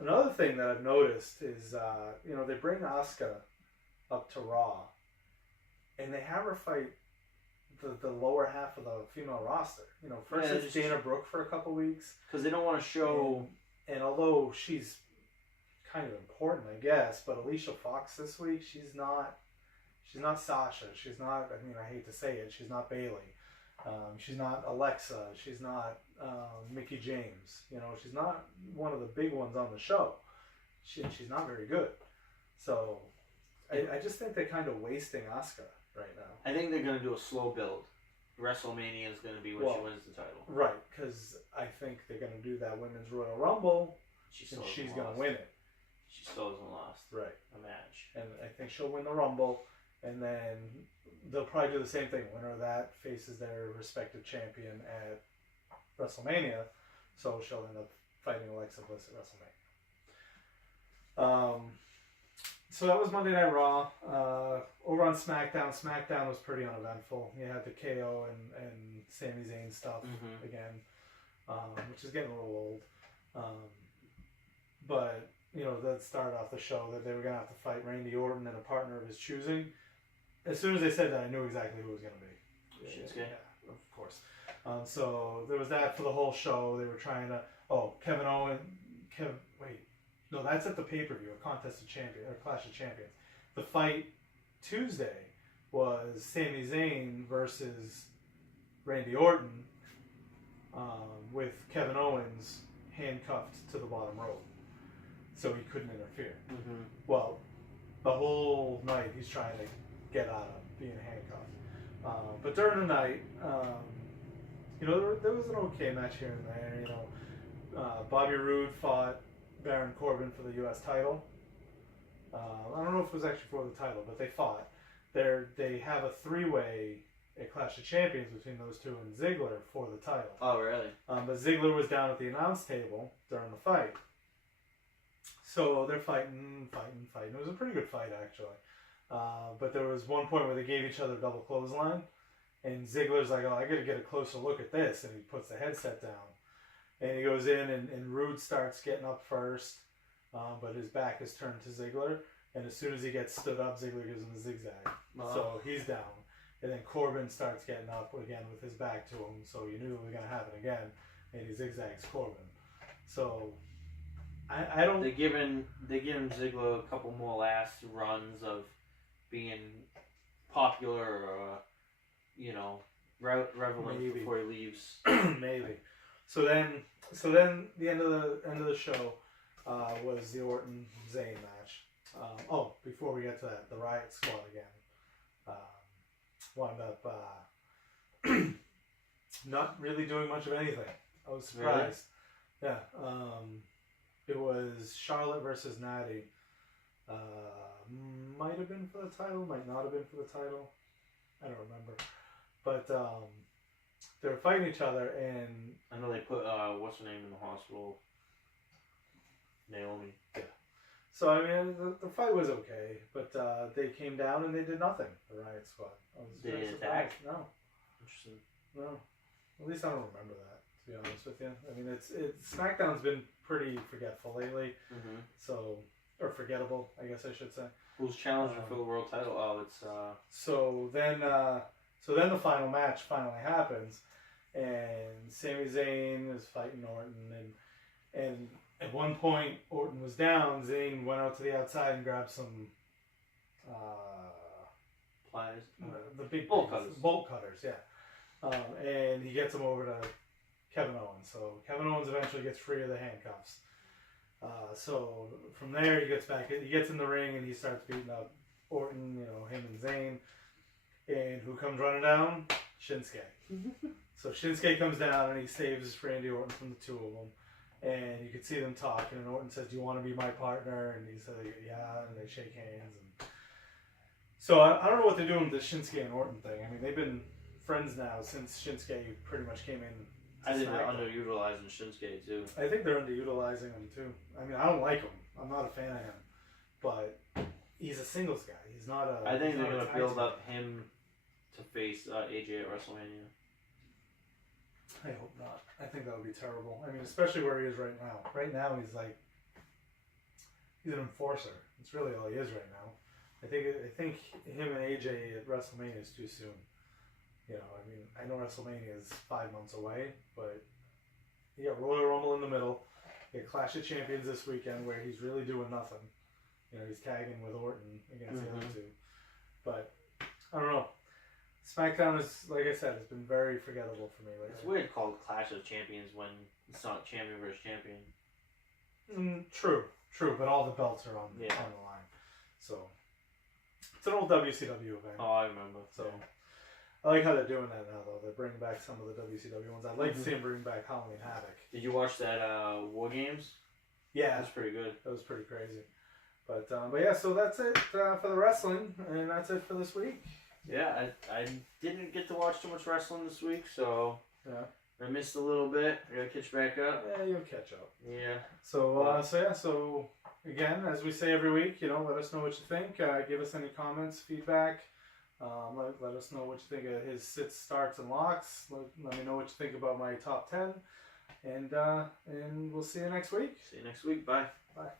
Another thing that I've noticed is they bring Asuka up to Raw, and they have her fight the lower half of the female roster. First it's Dana Brooke for a couple weeks because they don't want to show. And although she's kind of important, I guess, but Alicia Fox this week, she's not Sasha. She's not. I mean, I hate to say it. She's not Bayley. She's not Alexa. She's not Mickey James. She's not one of the big ones on the show. She's not very good. So I just think they're kind of wasting Asuka right now. I think they're going to do a slow build. WrestleMania is going to be when she wins the title. Right, because I think they're going to do that Women's Royal Rumble, and she's going to win it. She still hasn't lost a match. And I think she'll win the Rumble, and then they'll probably do the same thing. Winner of that faces their respective champion at WrestleMania, so she'll end up fighting Alexa Bliss at WrestleMania. So that was Monday Night Raw. Over on SmackDown was pretty uneventful. You had the KO and Sami Zayn stuff again, which is getting a little old. But that started off the show that they were gonna have to fight Randy Orton and a partner of his choosing. As soon as they said that, I knew exactly who it was gonna be. Shinsuke? Yeah, of course. So there was that for the whole show. They were trying to. Kevin Owens. No, that's at the pay-per-view, a Contest of Champions, or Clash of Champions. The fight Tuesday was Sami Zayn versus Randy Orton, with Kevin Owens handcuffed to the bottom rope, so he couldn't interfere. Well, the whole night he's trying to get out of being handcuffed. But during the night, there was an okay match here and there. Bobby Roode fought Baron Corbin for the U.S. title. I don't know if it was actually for the title, but they fought. They have a 3-way at Clash of Champions between those two and Ziggler for the title. Oh, really? But Ziggler was down at the announce table during the fight. So they're fighting. It was a pretty good fight, actually. But there was one point where they gave each other a double clothesline, and Ziggler's like, I got to get a closer look at this, and he puts the headset down. And he goes in, and Rude starts getting up first, but his back is turned to Ziggler. And as soon as he gets stood up, Ziggler gives him a zigzag. So he's down. And then Corbin starts getting up again with his back to him, so you knew it was going to happen again. And he zigzags Corbin. So I don't. They're giving Ziggler a couple more last runs of being popular, or relevant before he leaves. Maybe. So then the end of the show was the Orton Zayn match. Before we get to that, the Riot Squad again wound up not really doing much of anything. I was surprised. Really? Yeah. It was Charlotte versus Natty. Might have been for the title, might not have been for the title. I don't remember. But they were fighting each other, and I know they put what's her name in the hospital. Naomi. Yeah. So I mean, the fight was okay, but they came down and they did nothing. The Riot Squad. They didn't attack? No. Interesting. No. At least I don't remember that, to be honest with you. I mean, it's SmackDown's been pretty forgetful lately. So, or forgettable, I guess I should say. Who's challenging for the world title? Oh, it's So then the final match finally happens, and Sami Zayn is fighting Orton, and at one point Orton was down. Zayn went out to the outside and grabbed some pliers. the big bolt cutters. Bolt cutters, yeah. And he gets him over to Kevin Owens. So Kevin Owens eventually gets free of the handcuffs. So from there he gets in the ring and he starts beating up Orton, him and Zayn. And who comes running down? Shinsuke. So Shinsuke comes down and he saves Randy Orton from the two of them. And you can see them talking, and Orton says, "Do you want to be my partner?" And he says, "Yeah," and they shake hands. And so I don't know what they're doing with the Shinsuke and Orton thing. I mean, they've been friends now since Shinsuke pretty much came in. I think they're underutilizing Shinsuke too. I think they're underutilizing him too. I mean, I don't like him. I'm not a fan of him, but he's a singles guy. He's not a. I think they're going to build up him to face AJ at WrestleMania. I hope not. I think that would be terrible. I mean, especially where he is right now. Right now, he's an enforcer. That's really all he is right now. I think him and AJ at WrestleMania is too soon. I mean, I know WrestleMania is 5 months away, but you got Royal Rumble in the middle. You got Clash of Champions this weekend where he's really doing nothing. He's tagging with Orton against the other two. But I don't know. SmackDown is, like I said, it's been very forgettable for me lately. It's weird called Clash of Champions when it's not champion versus champion. True, but all the belts are on the line. So it's an old WCW event. Oh, I remember. So I like how they're doing that now, though. They're bringing back some of the WCW ones. I'd like to see them bring back Halloween Havoc. Did you watch that War Games? Yeah, that's pretty good. That was pretty crazy. But yeah, so that's it for the wrestling, and that's it for this week. Yeah, I didn't get to watch too much wrestling this week, so yeah, I missed a little bit. I gotta catch back up. Yeah, you'll catch up. Yeah. So again, as we say every week, let us know what you think. Give us any comments, feedback. Let us know what you think of his sits, starts, and locks. Let me know what you think about my top 10. And we'll see you next week. See you next week. Bye. Bye.